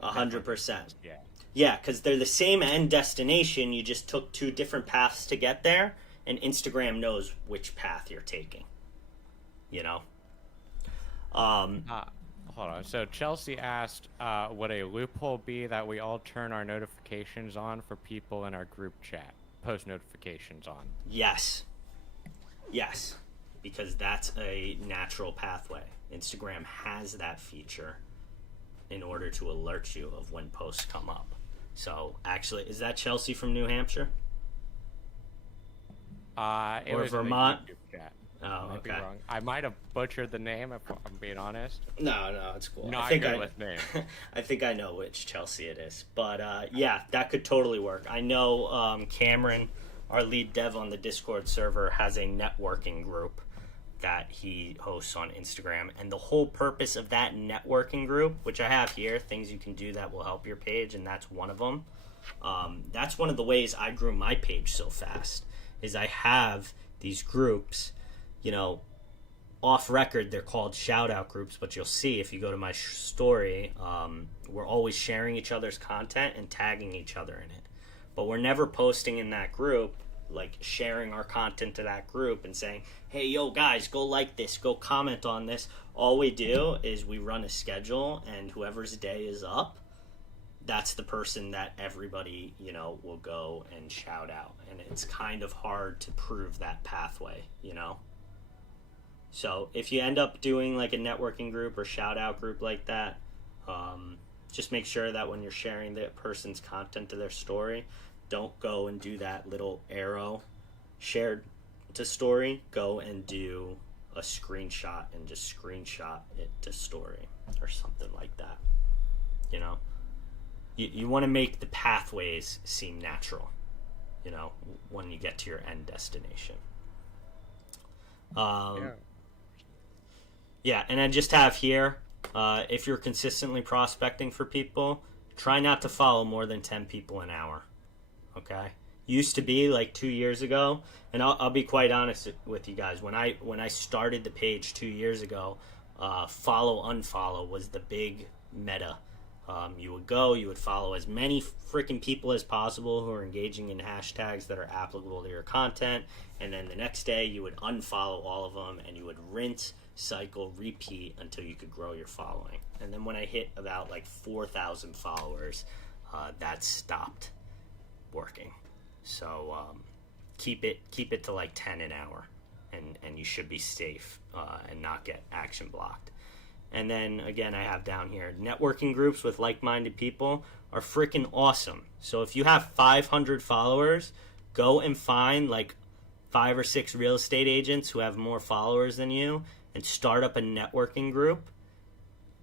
100%. Yeah. Yeah, because they're the same end destination. You just took two different paths to get there, and Instagram knows which path you're taking. Hold on. So Chelsea asked, would a loophole be that we all turn our notifications on for people in our group chat? Post notifications on. Yes, because that's a natural pathway. Instagram has that feature in order to alert you of when posts come up. So actually, is that Chelsea from New Hampshire? It or was Vermont? In the YouTube chat. Oh, Might be okay. wrong. I might have butchered the name if I'm being honest. No, it's cool. Not good with names. I think I know which Chelsea it is. But yeah, that could totally work. I know Cameron, our lead dev on the Discord server, has a networking group that he hosts on Instagram. And the whole purpose of that networking group, which I have here, things you can do that will help your page, and that's one of them. That's one of the ways I grew my page so fast, is I have these groups. Off record, they're called shout out groups, but you'll see if you go to my story, we're always sharing each other's content and tagging each other in it. But we're never posting in that group, like sharing our content to that group and saying, hey, yo, guys, go like this, go comment on this. All we do is we run a schedule, and whoever's day is up, that's the person that everybody, will go and shout out. And it's kind of hard to prove that pathway, So if you end up doing like a networking group or shout out group like that, just make sure that when you're sharing that person's content to their story, don't go and do that little arrow shared to story. Go and do a screenshot and just screenshot it to story or something like that. You want to make the pathways seem natural, when you get to your end destination. Yeah, and I just have here, if you're consistently prospecting for people, try not to follow more than 10 people an hour, okay? Used to be like 2 years ago, and I'll be quite honest with you guys. When I started the page 2 years ago, follow, unfollow was the big meta. You would follow as many freaking people as possible who are engaging in hashtags that are applicable to your content, and then the next day you would unfollow all of them, and you would rinse, cycle, repeat until you could grow your following. And then when I hit about like 4,000 followers, that stopped working. So keep it to like 10 an hour, and you should be safe and not get action blocked. And then again, I have down here, networking groups with like-minded people are freaking awesome. So if you have 500 followers, go and find like 5 or 6 real estate agents who have more followers than you and start up a networking group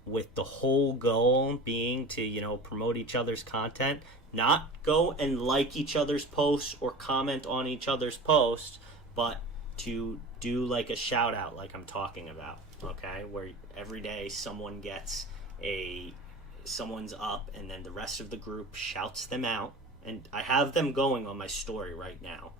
with the whole goal being to, promote each other's content, not go and like each other's posts or comment on each other's posts, but to do like a shout out like I'm talking about, okay? Where every day someone's up and then the rest of the group shouts them out. And I have them going on my story right now.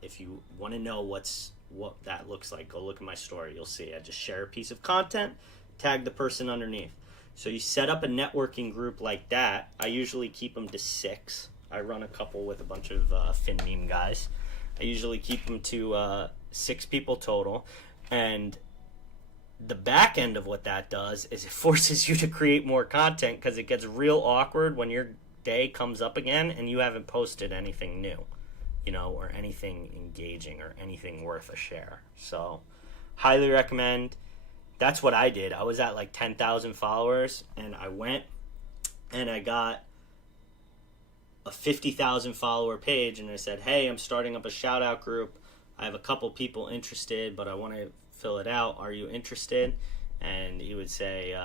If you want to know what that looks like, go look at my story. You'll see. I just share a piece of content, tag the person underneath. So you set up a networking group like that. I usually keep them to 6. I run a couple with a bunch of FinMeme guys. I usually keep them to 6 people total. And the back end of what that does is it forces you to create more content, because it gets real awkward when your day comes up again and you haven't posted anything new, or anything engaging or anything worth a share. So highly recommend. That's what I did. I was at like 10,000 followers, and I went and I got a 50,000 follower page, and I said, hey, I'm starting up a shout out group. I have a couple people interested, but I want to fill it out. Are you interested? And he would say,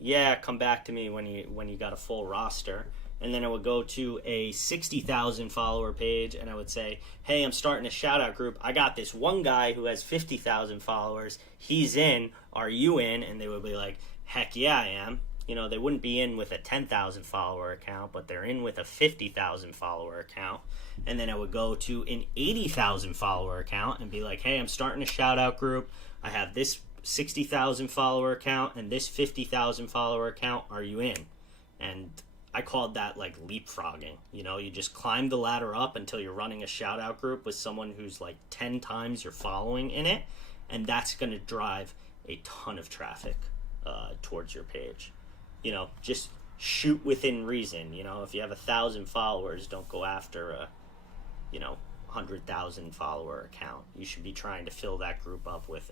yeah, come back to me when you got a full roster. And then I would go to a 60,000 follower page, and I would say, hey, I'm starting a shout out group. I got this one guy who has 50,000 followers. He's in. Are you in? And they would be like, heck yeah, I am. They wouldn't be in with a 10,000 follower account, but they're in with a 50,000 follower account. And then I would go to an 80,000 follower account and be like, hey, I'm starting a shout out group. I have this 60,000 follower account and this 50,000 follower account. Are you in? And I called that like leapfrogging. You just climb the ladder up until you're running a shout out group with someone who's like 10 times your following in it. And that's going to drive a ton of traffic towards your page. Just shoot within reason. If you have 1,000 followers, don't go after a 100,000 follower account. You should be trying to fill that group up with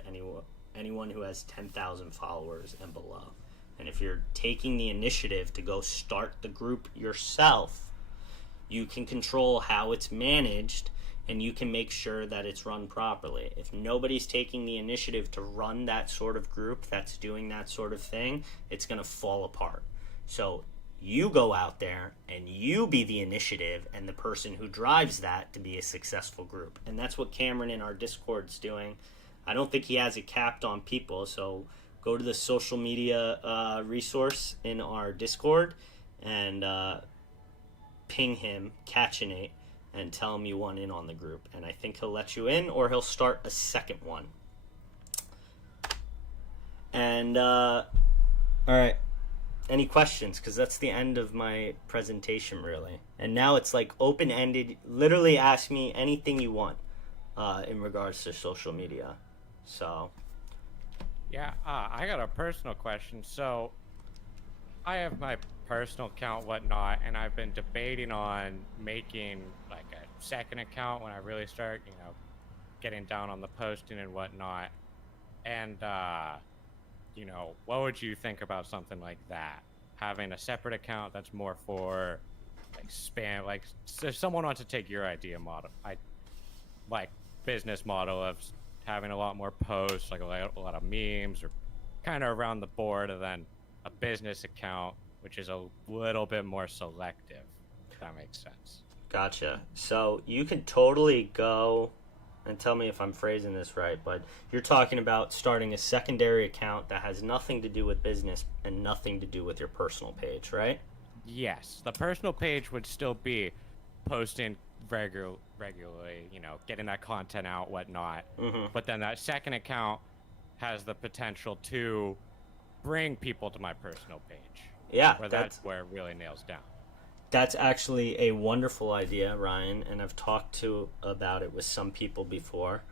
anyone who has 10,000 followers and below. And if you're taking the initiative to go start the group yourself, you can control how it's managed, and you can make sure that it's run properly. If nobody's taking the initiative to run that sort of group that's doing that sort of thing, it's going to fall apart. So you go out there and you be the initiative and the person who drives that to be a successful group. And that's what Cameron in our Discord's doing. I don't think he has it capped on people, so go to the social media resource in our Discord and ping him, Catchinate, and tell him you want in on the group. And I think he'll let you in, or he'll start a second one. And, all right. Any questions? Because that's the end of my presentation, really. And now it's like open-ended. Literally ask me anything you want in regards to social media. So... Yeah, I got a personal question. So, I have my personal account, whatnot, and I've been debating on making like a second account when I really start, getting down on the posting and whatnot. And, what would you think about something like that? Having a separate account that's more for like spam, like if someone wants to take your idea model, business model of having a lot more posts, like a lot of memes or kind of around the board, and then a business account, which is a little bit more selective, if that makes sense. Gotcha. So you can totally go, and tell me if I'm phrasing this right, but you're talking about starting a secondary account that has nothing to do with business and nothing to do with your personal page, right? Yes. The personal page would still be posting regularly, getting that content out, whatnot. Mm-hmm. But then that second account has the potential to bring people to my personal page. Yeah. That's where it really nails down. That's actually a wonderful idea, Ryan, and I've talked about it with some people before.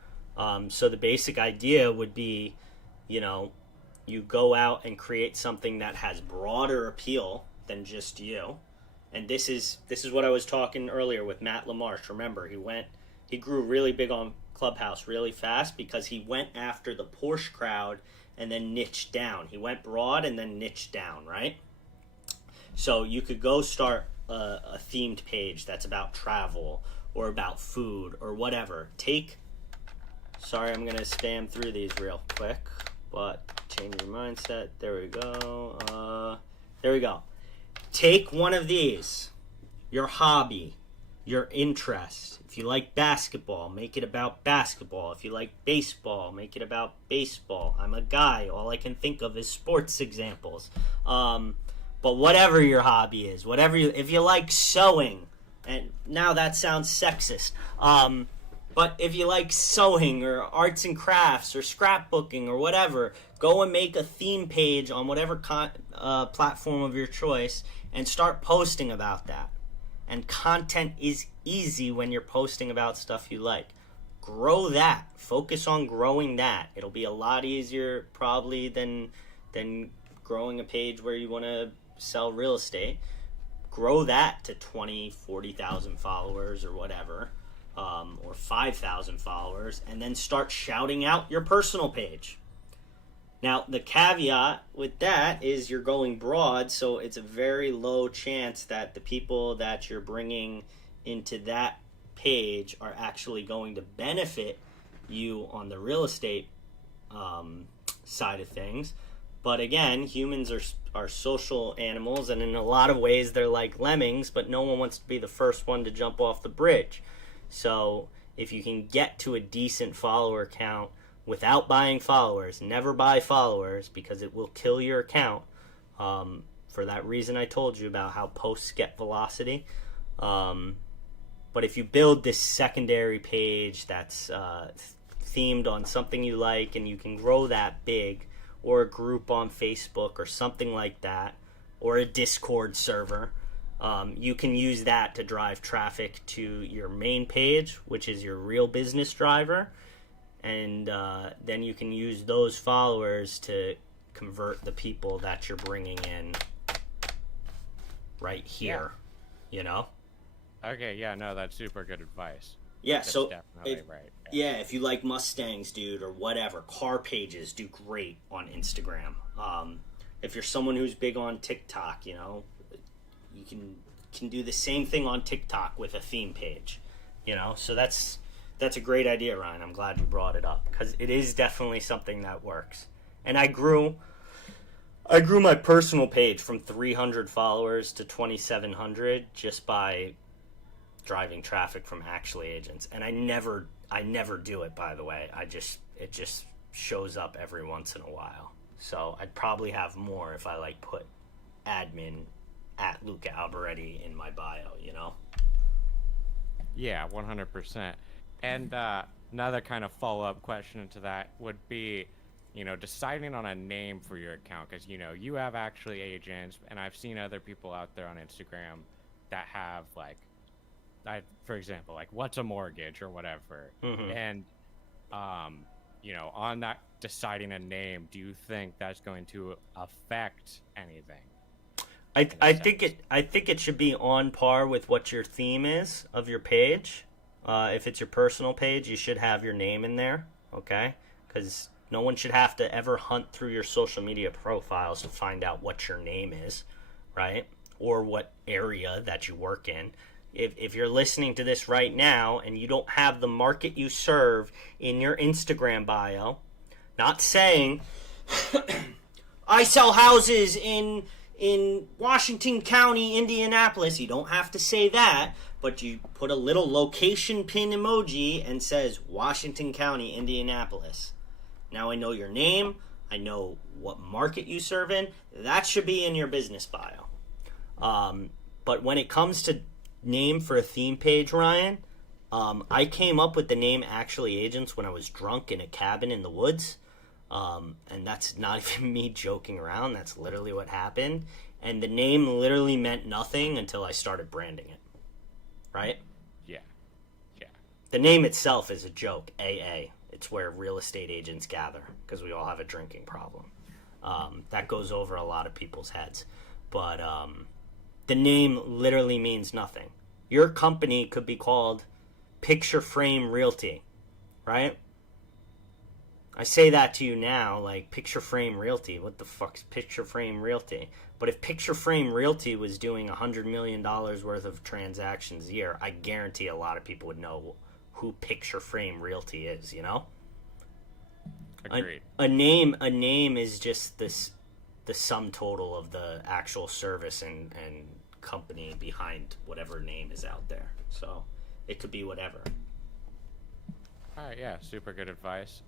So the basic idea would be, you go out and create something that has broader appeal than just you. And this is what I was talking earlier with Matt LaMarche. Remember, he grew really big on Clubhouse really fast because he went after the Porsche crowd and then niched down. He went broad and then niched down, right? So you could go start a themed page that's about travel or about food or whatever. Sorry, I'm going to spam through these real quick, but change your mindset. There we go. There we go. Take one of these, your hobby, your interest. If you like basketball, make it about basketball. If you like baseball, make it about baseball. I'm a guy. All I can think of is sports examples. But whatever your hobby is, if you like sewing, and now that sounds sexist, but if you like sewing or arts and crafts or scrapbooking or whatever, go and make a theme page on whatever platform of your choice and start posting about that. And content is easy when you're posting about stuff you like. Grow that. Focus on growing that. It'll be a lot easier probably than growing a page where you want to sell real estate. Grow that to 20, 40,000 followers or whatever, or 5,000 followers, and then start shouting out your personal page. Now, the caveat with that is you're going broad, so it's a very low chance that the people that you're bringing into that page are actually going to benefit you on the real estate side of things. But again, humans are social animals, and in a lot of ways they're like lemmings, but no one wants to be the first one to jump off the bridge. So if you can get to a decent follower count without buying followers, never buy followers because it will kill your account, for that reason I told you about how posts get velocity. But if you build this secondary page that's themed on something you like, and you can grow that big, or a group on Facebook or something like that, or a Discord server, you can use that to drive traffic to your main page, which is your real business driver. And then you can use those followers to convert the people that you're bringing in right here, you know? Okay, yeah, no, that's super good advice. Yeah, That's so definitely right. yeah, if you like Mustangs, dude, or whatever, car pages do great on Instagram. If you're someone who's big on TikTok, you know, you can do the same thing on TikTok with a theme page, you know. So that's a great idea, Ryan. I'm glad you brought it up because it is definitely something that works. And I grew my personal page from 300 followers to 2,700 just by driving traffic from ActuallyAgents, and I never do it, by the way. It just shows up every once in a while. So I'd probably have more if I put admin at Luca Alberetti in my bio, you know? Yeah, 100%. And another kind of follow-up question to that would be, deciding on a name for your account, because you have ActuallyAgents, and I've seen other people out there on Instagram that have for example, what's a mortgage or whatever. Mm-hmm. And, on that deciding a name, do you think that's going to affect anything? I think it should be on par with what your theme is of your page. If it's your personal page, you should have your name in there, okay? Because no one should have to ever hunt through your social media profiles to find out what your name is, right? Or what area that you work in. If you're listening to this right now and you don't have the market you serve in your Instagram bio, not saying I sell houses in Washington County, Indianapolis. You don't have to say that, but you put a little location pin emoji and says Washington County, Indianapolis. Now I know your name. I know what market you serve in. That should be in your business bio. But when it comes to name for a theme page, Ryan, I came up with the name ActuallyAgents when I was drunk in a cabin in the woods. And that's not even me joking around. That's literally what happened. And the name literally meant nothing until I started branding it. Right? Yeah. The name itself is a joke, AA. It's where real estate agents gather because we all have a drinking problem. That goes over a lot of people's heads. But The name literally means nothing. Your company could be called Picture Frame Realty, right? I say that to you now, like, Picture Frame Realty. What the fuck's Picture Frame Realty? But if Picture Frame Realty was doing $100 million worth of transactions a year, I guarantee a lot of people would know who Picture Frame Realty is, you know? Agreed. A name is just the sum total of the actual service and company behind whatever name is out there. So it could be whatever. All right, yeah, super good advice.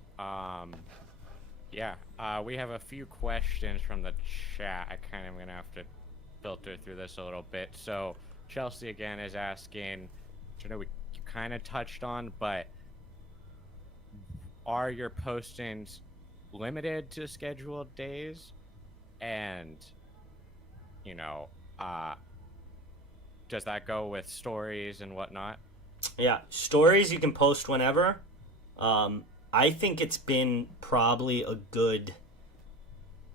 We have a few questions from the chat. I kind of am gonna have to filter through this a little bit. So Chelsea again is asking, which I know you kind of touched on, but are your postings limited to scheduled days? And does that go with stories and whatnot? Yeah, stories you can post whenever. I think it's been probably a good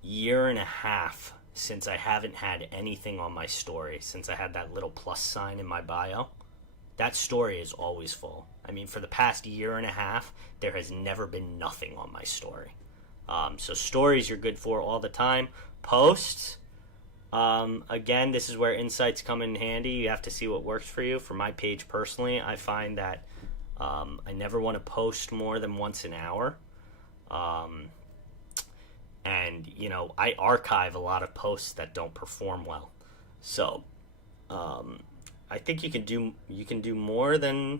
year and a half since I haven't had anything on my story, since I had that little plus sign in my bio. That story is always full. I mean, for the past year and a half, there has never been nothing on my story. So stories you're good for all the time. Posts, again, this is where insights come in handy. You have to see what works for you. For my page personally, I find that I never want to post more than once an hour. And, I archive a lot of posts that don't perform well. So I think you can do more than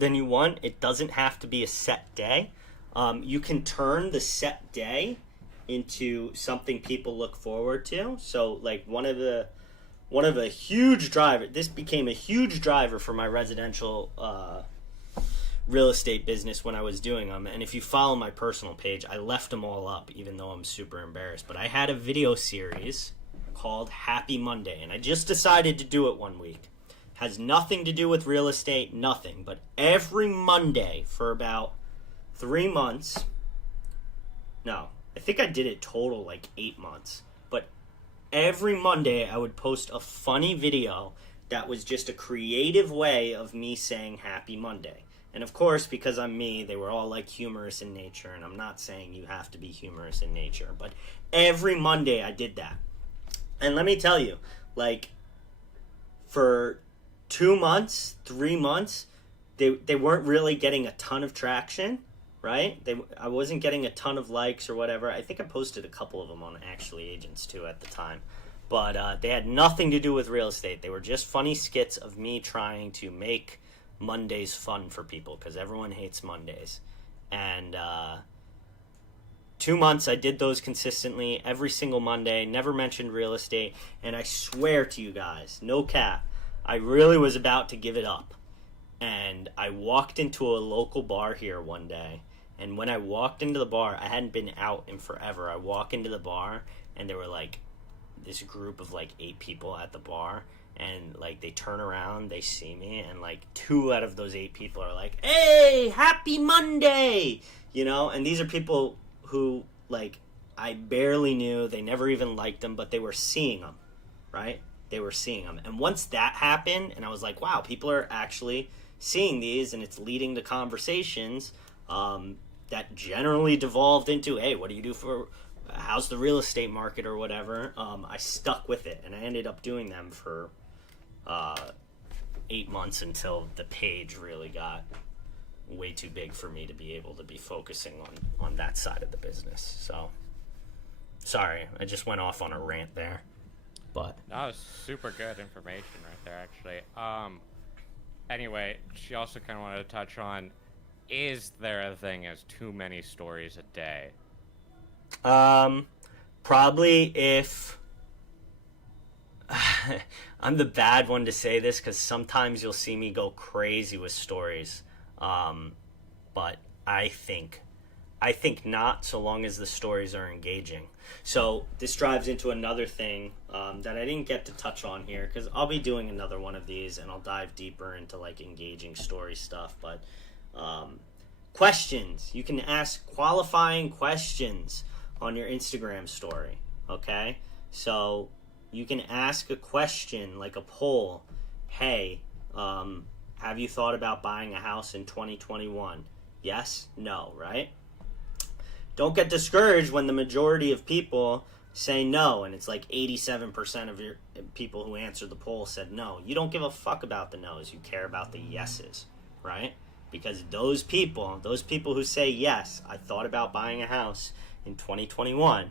you want. It doesn't have to be a set day. You can turn the set day into something people look forward to. So like one of a huge driver, this became a huge driver for my residential real estate business when I was doing them. And if you follow my personal page, I left them all up, even though I'm super embarrassed. But I had a video series called Happy Monday, and I just decided to do it one week. Has nothing to do with real estate, nothing. But every Monday for about 3 months, no, I think I did it total like 8 months. But every Monday I would post a funny video that was just a creative way of me saying Happy Monday. And of course, because I'm me, they were all like humorous in nature. And I'm not saying you have to be humorous in nature. But every Monday I did that. And let me tell you, like, for 2 months, 3 months, they weren't really getting a ton of traction, right? I wasn't getting a ton of likes or whatever. I think I posted a couple of them on ActuallyAgents too at the time. But they had nothing to do with real estate. They were just funny skits of me trying to make Mondays fun for people because everyone hates Mondays. And 2 months I did those consistently every single Monday, never mentioned real estate. And I swear to you guys, no cap, I really was about to give it up. And I walked into a local bar here one day. And when I walked into the bar, I hadn't been out in forever. I walk into the bar, and there were, like, this group of, like, 8 people at the bar. And, like, they turn around, they see me, and, like, 2 out of those 8 people are like, "Hey, happy Monday!" And these are people who, like, I barely knew. They never even liked them, but they were seeing them, right? They were seeing them. And once that happened, and I was like, wow, people are actually seeing these, and it's leading to conversations that generally devolved into, hey, what do you do for, how's the real estate market or whatever. I stuck with it, and I ended up doing them for 8 months until the page really got way too big for me to be able to be focusing on that side of the business. So, sorry, I just went off on a rant there. But that was super good information right there, actually. Anyway, she also kind of wanted to touch on, is there a thing as too many stories a day? Probably if I'm the bad one to say this because sometimes you'll see me go crazy with stories. But I think not, so long as the stories are engaging. So this drives into another thing that I didn't get to touch on here because I'll be doing another one of these and I'll dive deeper into like engaging story stuff. But questions, you can ask qualifying questions on your Instagram story. Okay, so You can ask a question like a poll. Hey, have you thought about buying a house in 2021? Yes? No, right? Don't get discouraged when the majority of people say no, and it's like 87% of your people who answered the poll said no. You don't give a fuck about the no's. You care about the yeses, right? Because those people who say yes, I thought about buying a house in 2021,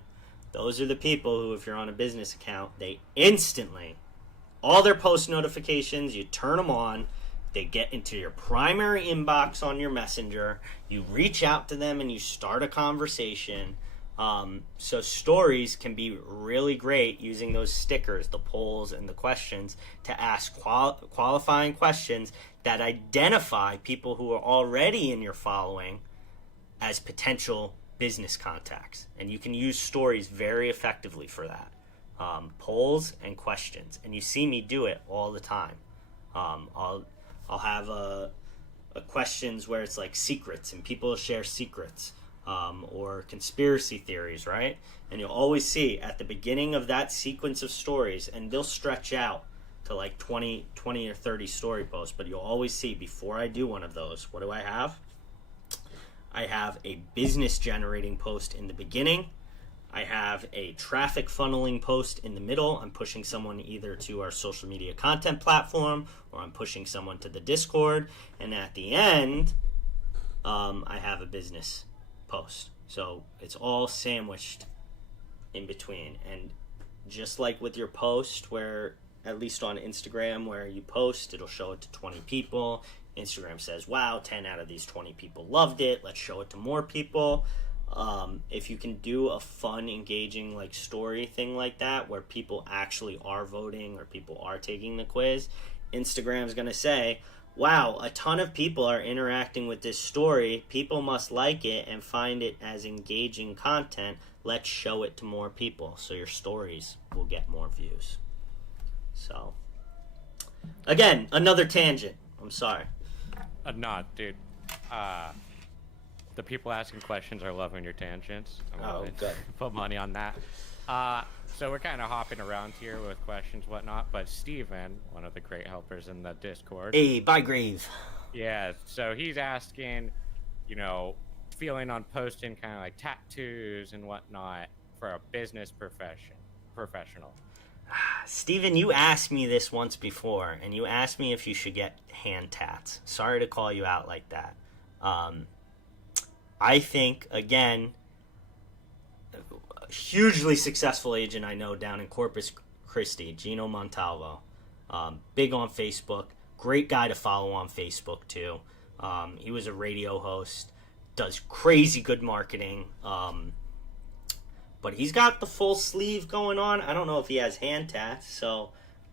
those are the people who, if you're on a business account, they instantly, all their post notifications, you turn them on, they get into your primary inbox on your messenger, you reach out to them and you start a conversation. So stories can be really great using those stickers, the polls, and the questions to ask qualifying questions that identify people who are already in your following as potential business contacts. And you can use stories very effectively for that. Polls and questions. And you see me do it all the time. I'll have a questions where it's like secrets and people share secrets, or conspiracy theories, right? And you'll always see at the beginning of that sequence of stories, and they'll stretch out to like 20 or 30 story posts, but you'll always see before I do one of those, what do I have? I have a business generating post in the beginning. I have a traffic funneling post in the middle. I'm pushing someone either to our social media content platform or I'm pushing someone to the Discord. And at the end, I have a business post. So it's all sandwiched in between. And just like with your post, where at least on Instagram, where you post, it'll show it to 20 people. Instagram says, wow, 10 out of these 20 people loved it. Let's show it to more people. If you can do a fun, engaging like story thing like that, where people actually are voting or people are taking the quiz, Instagram's going to say, wow, a ton of people are interacting with this story. People must like it and find it as engaging content. Let's show it to more people. So your stories will get more views. So, again, another tangent. I'm sorry. No, dude. The people asking questions are loving your tangents. Good. Put money on that. So we're kind of hopping around here with questions, whatnot. But Steven, one of the great helpers in the Discord. Hey, bye, Grave. Yeah, so he's asking, feeling on posting kind of like tattoos and whatnot for a business professional. Steven, you asked me this once before, and you asked me if you should get hand tats. Sorry to call you out like that. I think, again, a hugely successful agent I know down in Corpus Christi, Gino Montalvo. Big on Facebook. Great guy to follow on Facebook, too. He was a radio host. Does crazy good marketing. But he's got the full sleeve going on. I don't know if he has hand tats. So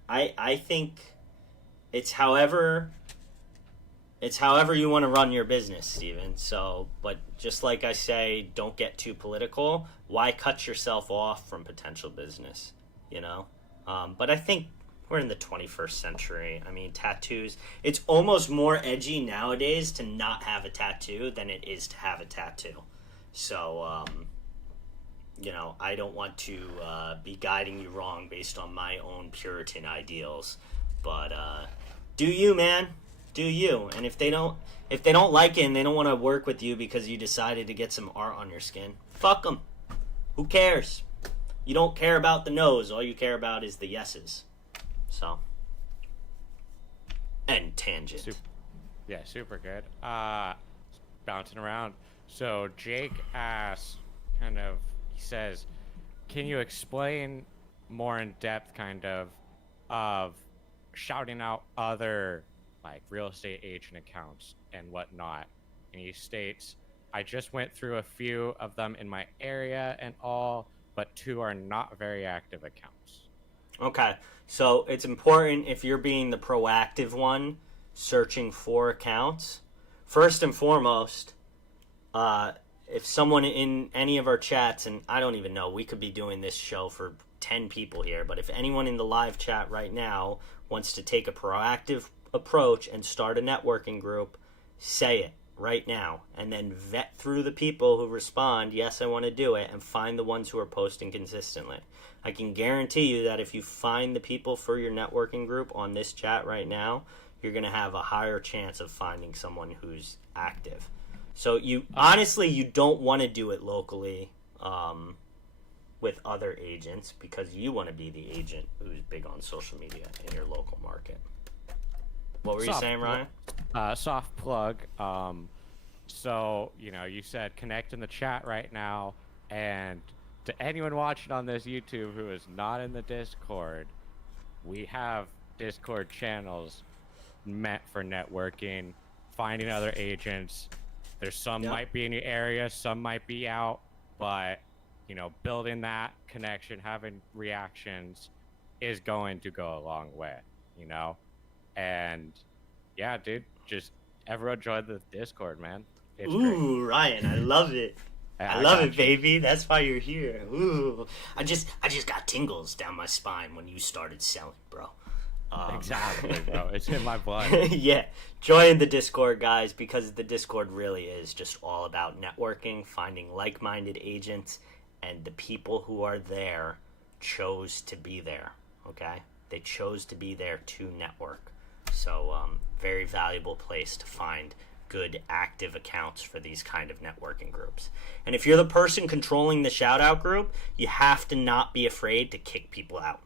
I think it's however you want to run your business, Steven. So, but just like I say, don't get too political. Why cut yourself off from potential business, But I think we're in the 21st century. I mean, tattoos, it's almost more edgy nowadays to not have a tattoo than it is to have a tattoo. So, I don't want to be guiding you wrong based on my own Puritan ideals. But do you, man. Do you. And if they don't like it and they don't want to work with you because you decided to get some art on your skin, fuck them. Who cares? You don't care about the no's. All you care about is the yeses. So. And tangent. Super good. Bouncing around. So Jake asks, he says, can you explain more in depth of shouting out other like real estate agent accounts and whatnot? And he states, I just went through a few of them in my area and all, but 2 are not very active accounts. Okay, so it's important if you're being the proactive one searching for accounts. First and foremost, if someone in any of our chats, and I don't even know, we could be doing this show for 10 people here, but if anyone in the live chat right now wants to take a proactive approach and start a networking group, say it right now, and then vet through the people who respond, yes, I want to do it, and find the ones who are posting consistently. I can guarantee you that if you find the people for your networking group on this chat right now, you're going to have a higher chance of finding someone who's active. So you honestly, you don't want to do it locally with other agents, because you want to be the agent who's big on social media in your local market. What were you saying, Ryan? Soft plug. So, you know, you said connect in the chat right now, and to anyone watching on this YouTube who is not in the Discord, we have Discord channels meant for networking, finding other agents. There's some might be in your area, some might be out, but, you know, building that connection, having reactions is going to go a long way, you know? And yeah, dude, just everyone join the Discord, man. It's Ooh, great. Ryan, I love it. I love it, baby. That's why you're here. Ooh, I just got tingles down my spine when you started selling, bro. Exactly, bro. It's in my blood. Yeah, join the Discord, guys, because the Discord really is just all about networking, finding like-minded agents, and the people who are there chose to be there. Okay, they chose to be there to network. So, very valuable place to find good active accounts for these kind of networking groups. And if you're the person controlling the shout out group, you have to not be afraid to kick people out.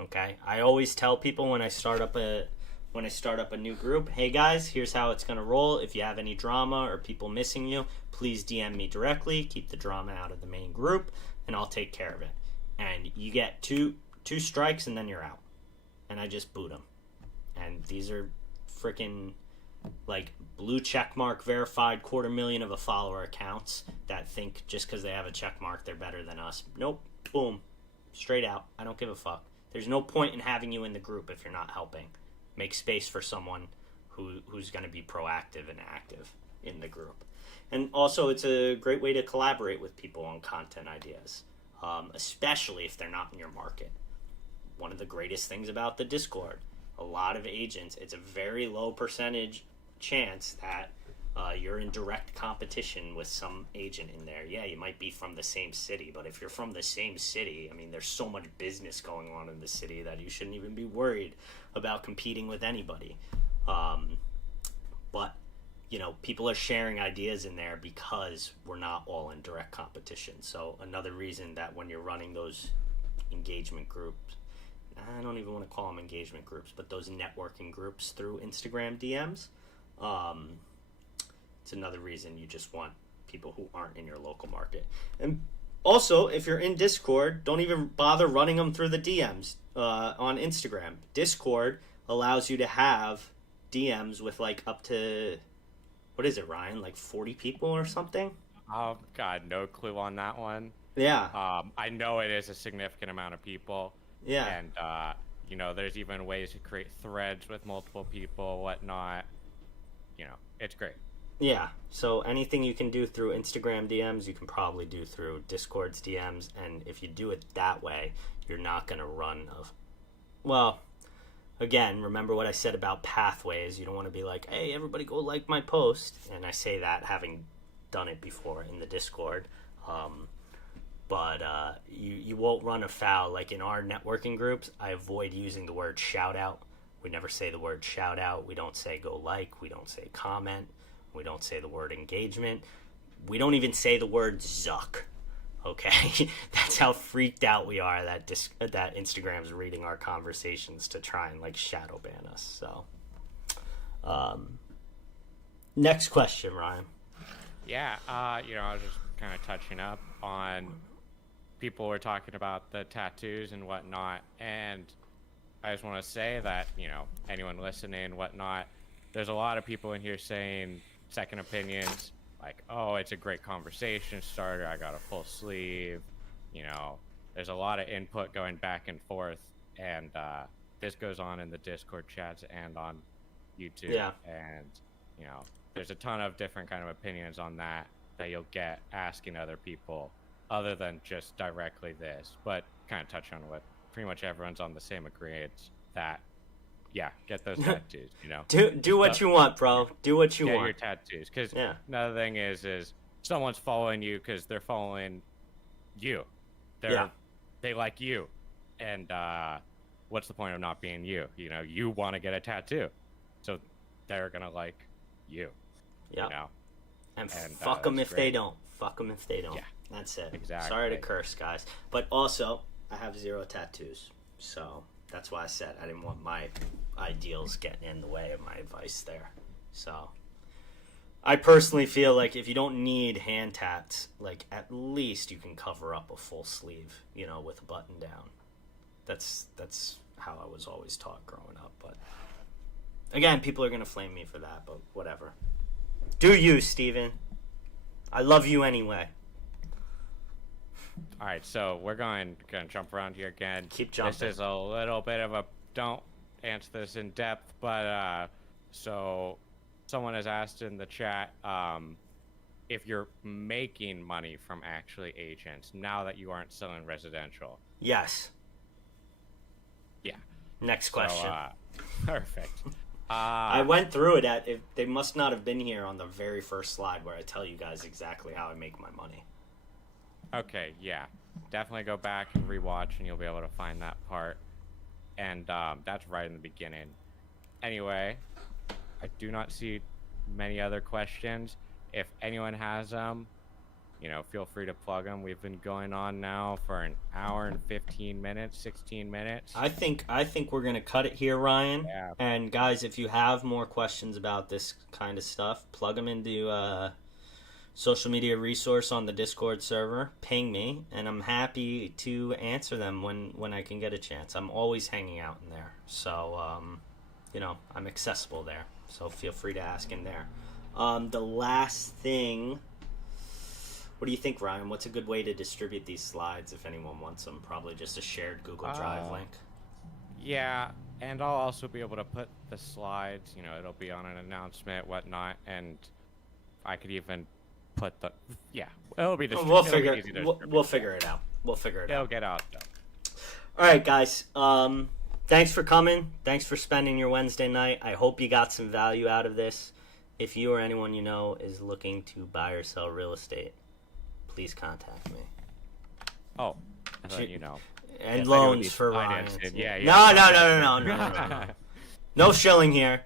Okay? I always tell people when I start up a new group, hey guys, here's how it's going to roll. If you have any drama or people missing you, please DM me directly. Keep the drama out of the main group, and I'll take care of it. And you get two strikes, and then you're out. And I just boot them. And these are freaking like blue checkmark verified 250,000 of a follower accounts that think just because they have a checkmark they're better than us. Nope. Boom. Straight out. I don't give a fuck. There's no point in having you in the group if you're not helping. Make space for someone who's going to be proactive and active in the group. And also, it's a great way to collaborate with people on content ideas, especially if they're not in your market. One of the greatest things about the Discord, a lot of agents, it's a very low percentage chance that you're in direct competition with some agent in there. Yeah, you might be from the same city, but if you're from the same city, I mean, there's so much business going on in the city that you shouldn't even be worried about competing with anybody. But, you know, people are sharing ideas in there because we're not all in direct competition. So another reason that when you're running those engagement groups, I don't even want to call them engagement groups, but those networking groups through Instagram DMs, it's another reason you just want people who aren't in your local market. And also, if you're in Discord, don't even bother running them through the DMs on Instagram. Discord allows you to have DMs with like up to, what is it, Ryan? Like 40 people or something? Oh, God, no clue on that one. Yeah. I know it is a significant amount of people. Yeah. And, you know, there's even ways to create threads with multiple people, whatnot. You know, it's great. Yeah, so anything you can do through Instagram DMs, you can probably do through Discord's DMs, and if you do it that way, you're not going to run well, again, remember what I said about pathways. You don't want to be like, hey, everybody go like my post, and I say that having done it before in the Discord, but you won't run afoul. Like in our networking groups, I avoid using the word shout out. We never say the word shout out. We don't say go like. We don't say comment. We don't say the word engagement. We don't even say the word zuck. Okay? That's how freaked out we are that Instagram's reading our conversations to try and like shadow ban us. So, next question, Ryan. Yeah, you know, I was just kind of touching up on people were talking about the tattoos and whatnot, and I just want to say that, you know, anyone listening, whatnot, there's a lot of people in here saying second opinions, like, oh, it's a great conversation starter, I got a full sleeve, you know, there's a lot of input going back and forth, and this goes on in the Discord chats and on YouTube. Yeah. And, you know, there's a ton of different kind of opinions on that you'll get asking other people other than just directly this, but kind of touch on what pretty much everyone's on the same agreement that yeah, get those tattoos. You know, Do what you want, bro. Do what you get want. your tattoos. Because Yeah. another thing is someone's following you because they're following you. Yeah. They like you, and what's the point of not being you? You know, you want to get a tattoo, so they're gonna like you. Yeah. You know? And fuck them if they don't. Fuck them if they don't. Yeah. That's it. Exactly. Sorry to curse, guys. But also, I have 0 tattoos. So that's why I said I didn't want my ideals getting in the way of my advice there. So I personally feel like if you don't need hand tats, like at least you can cover up a full sleeve, you know, with a button down. That's how I was always taught growing up. But again, people are going to flame me for that, but whatever. Do you, Steven? I love you anyway. All right, so we're gonna jump around here again. Keep jumping. This is a little bit of a don't answer this in depth, but so someone has asked in the chat if you're making money from Actually Agents now that you aren't selling residential. Yes. Yeah. Next question. So, perfect. I went through it they must not have been here on the very first slide where I tell you guys exactly how I make my money. Okay, yeah. Definitely go back and rewatch and you'll be able to find that part. And that's right in the beginning. Anyway, I do not see many other questions. If anyone has them, you know, feel free to plug them. We've been going on now for an hour and 15 minutes, 16 minutes. I think we're going to cut it here, Ryan. Yeah. And guys, if you have more questions about this kind of stuff, plug them into social media resource on the Discord server, ping me, and I'm happy to answer them when I can get a chance. I'm always hanging out in there, so you know, I'm accessible there, so feel free to ask in there. The last thing, what do you think, Ryan? What's a good way to distribute these slides if anyone wants them? Probably just a shared Google Drive link. Yeah, and I'll also be able to put the slides, you know, it'll be on an announcement, whatnot, and I could even put the it'll be We'll figure it out. It'll get out though. All right, guys. Thanks for coming. Thanks for spending your Wednesday night. I hope you got some value out of this. If you or anyone you know is looking to buy or sell real estate, please contact me. Oh, I thought you know. And loans for Ryan. Yeah. No. No shilling here.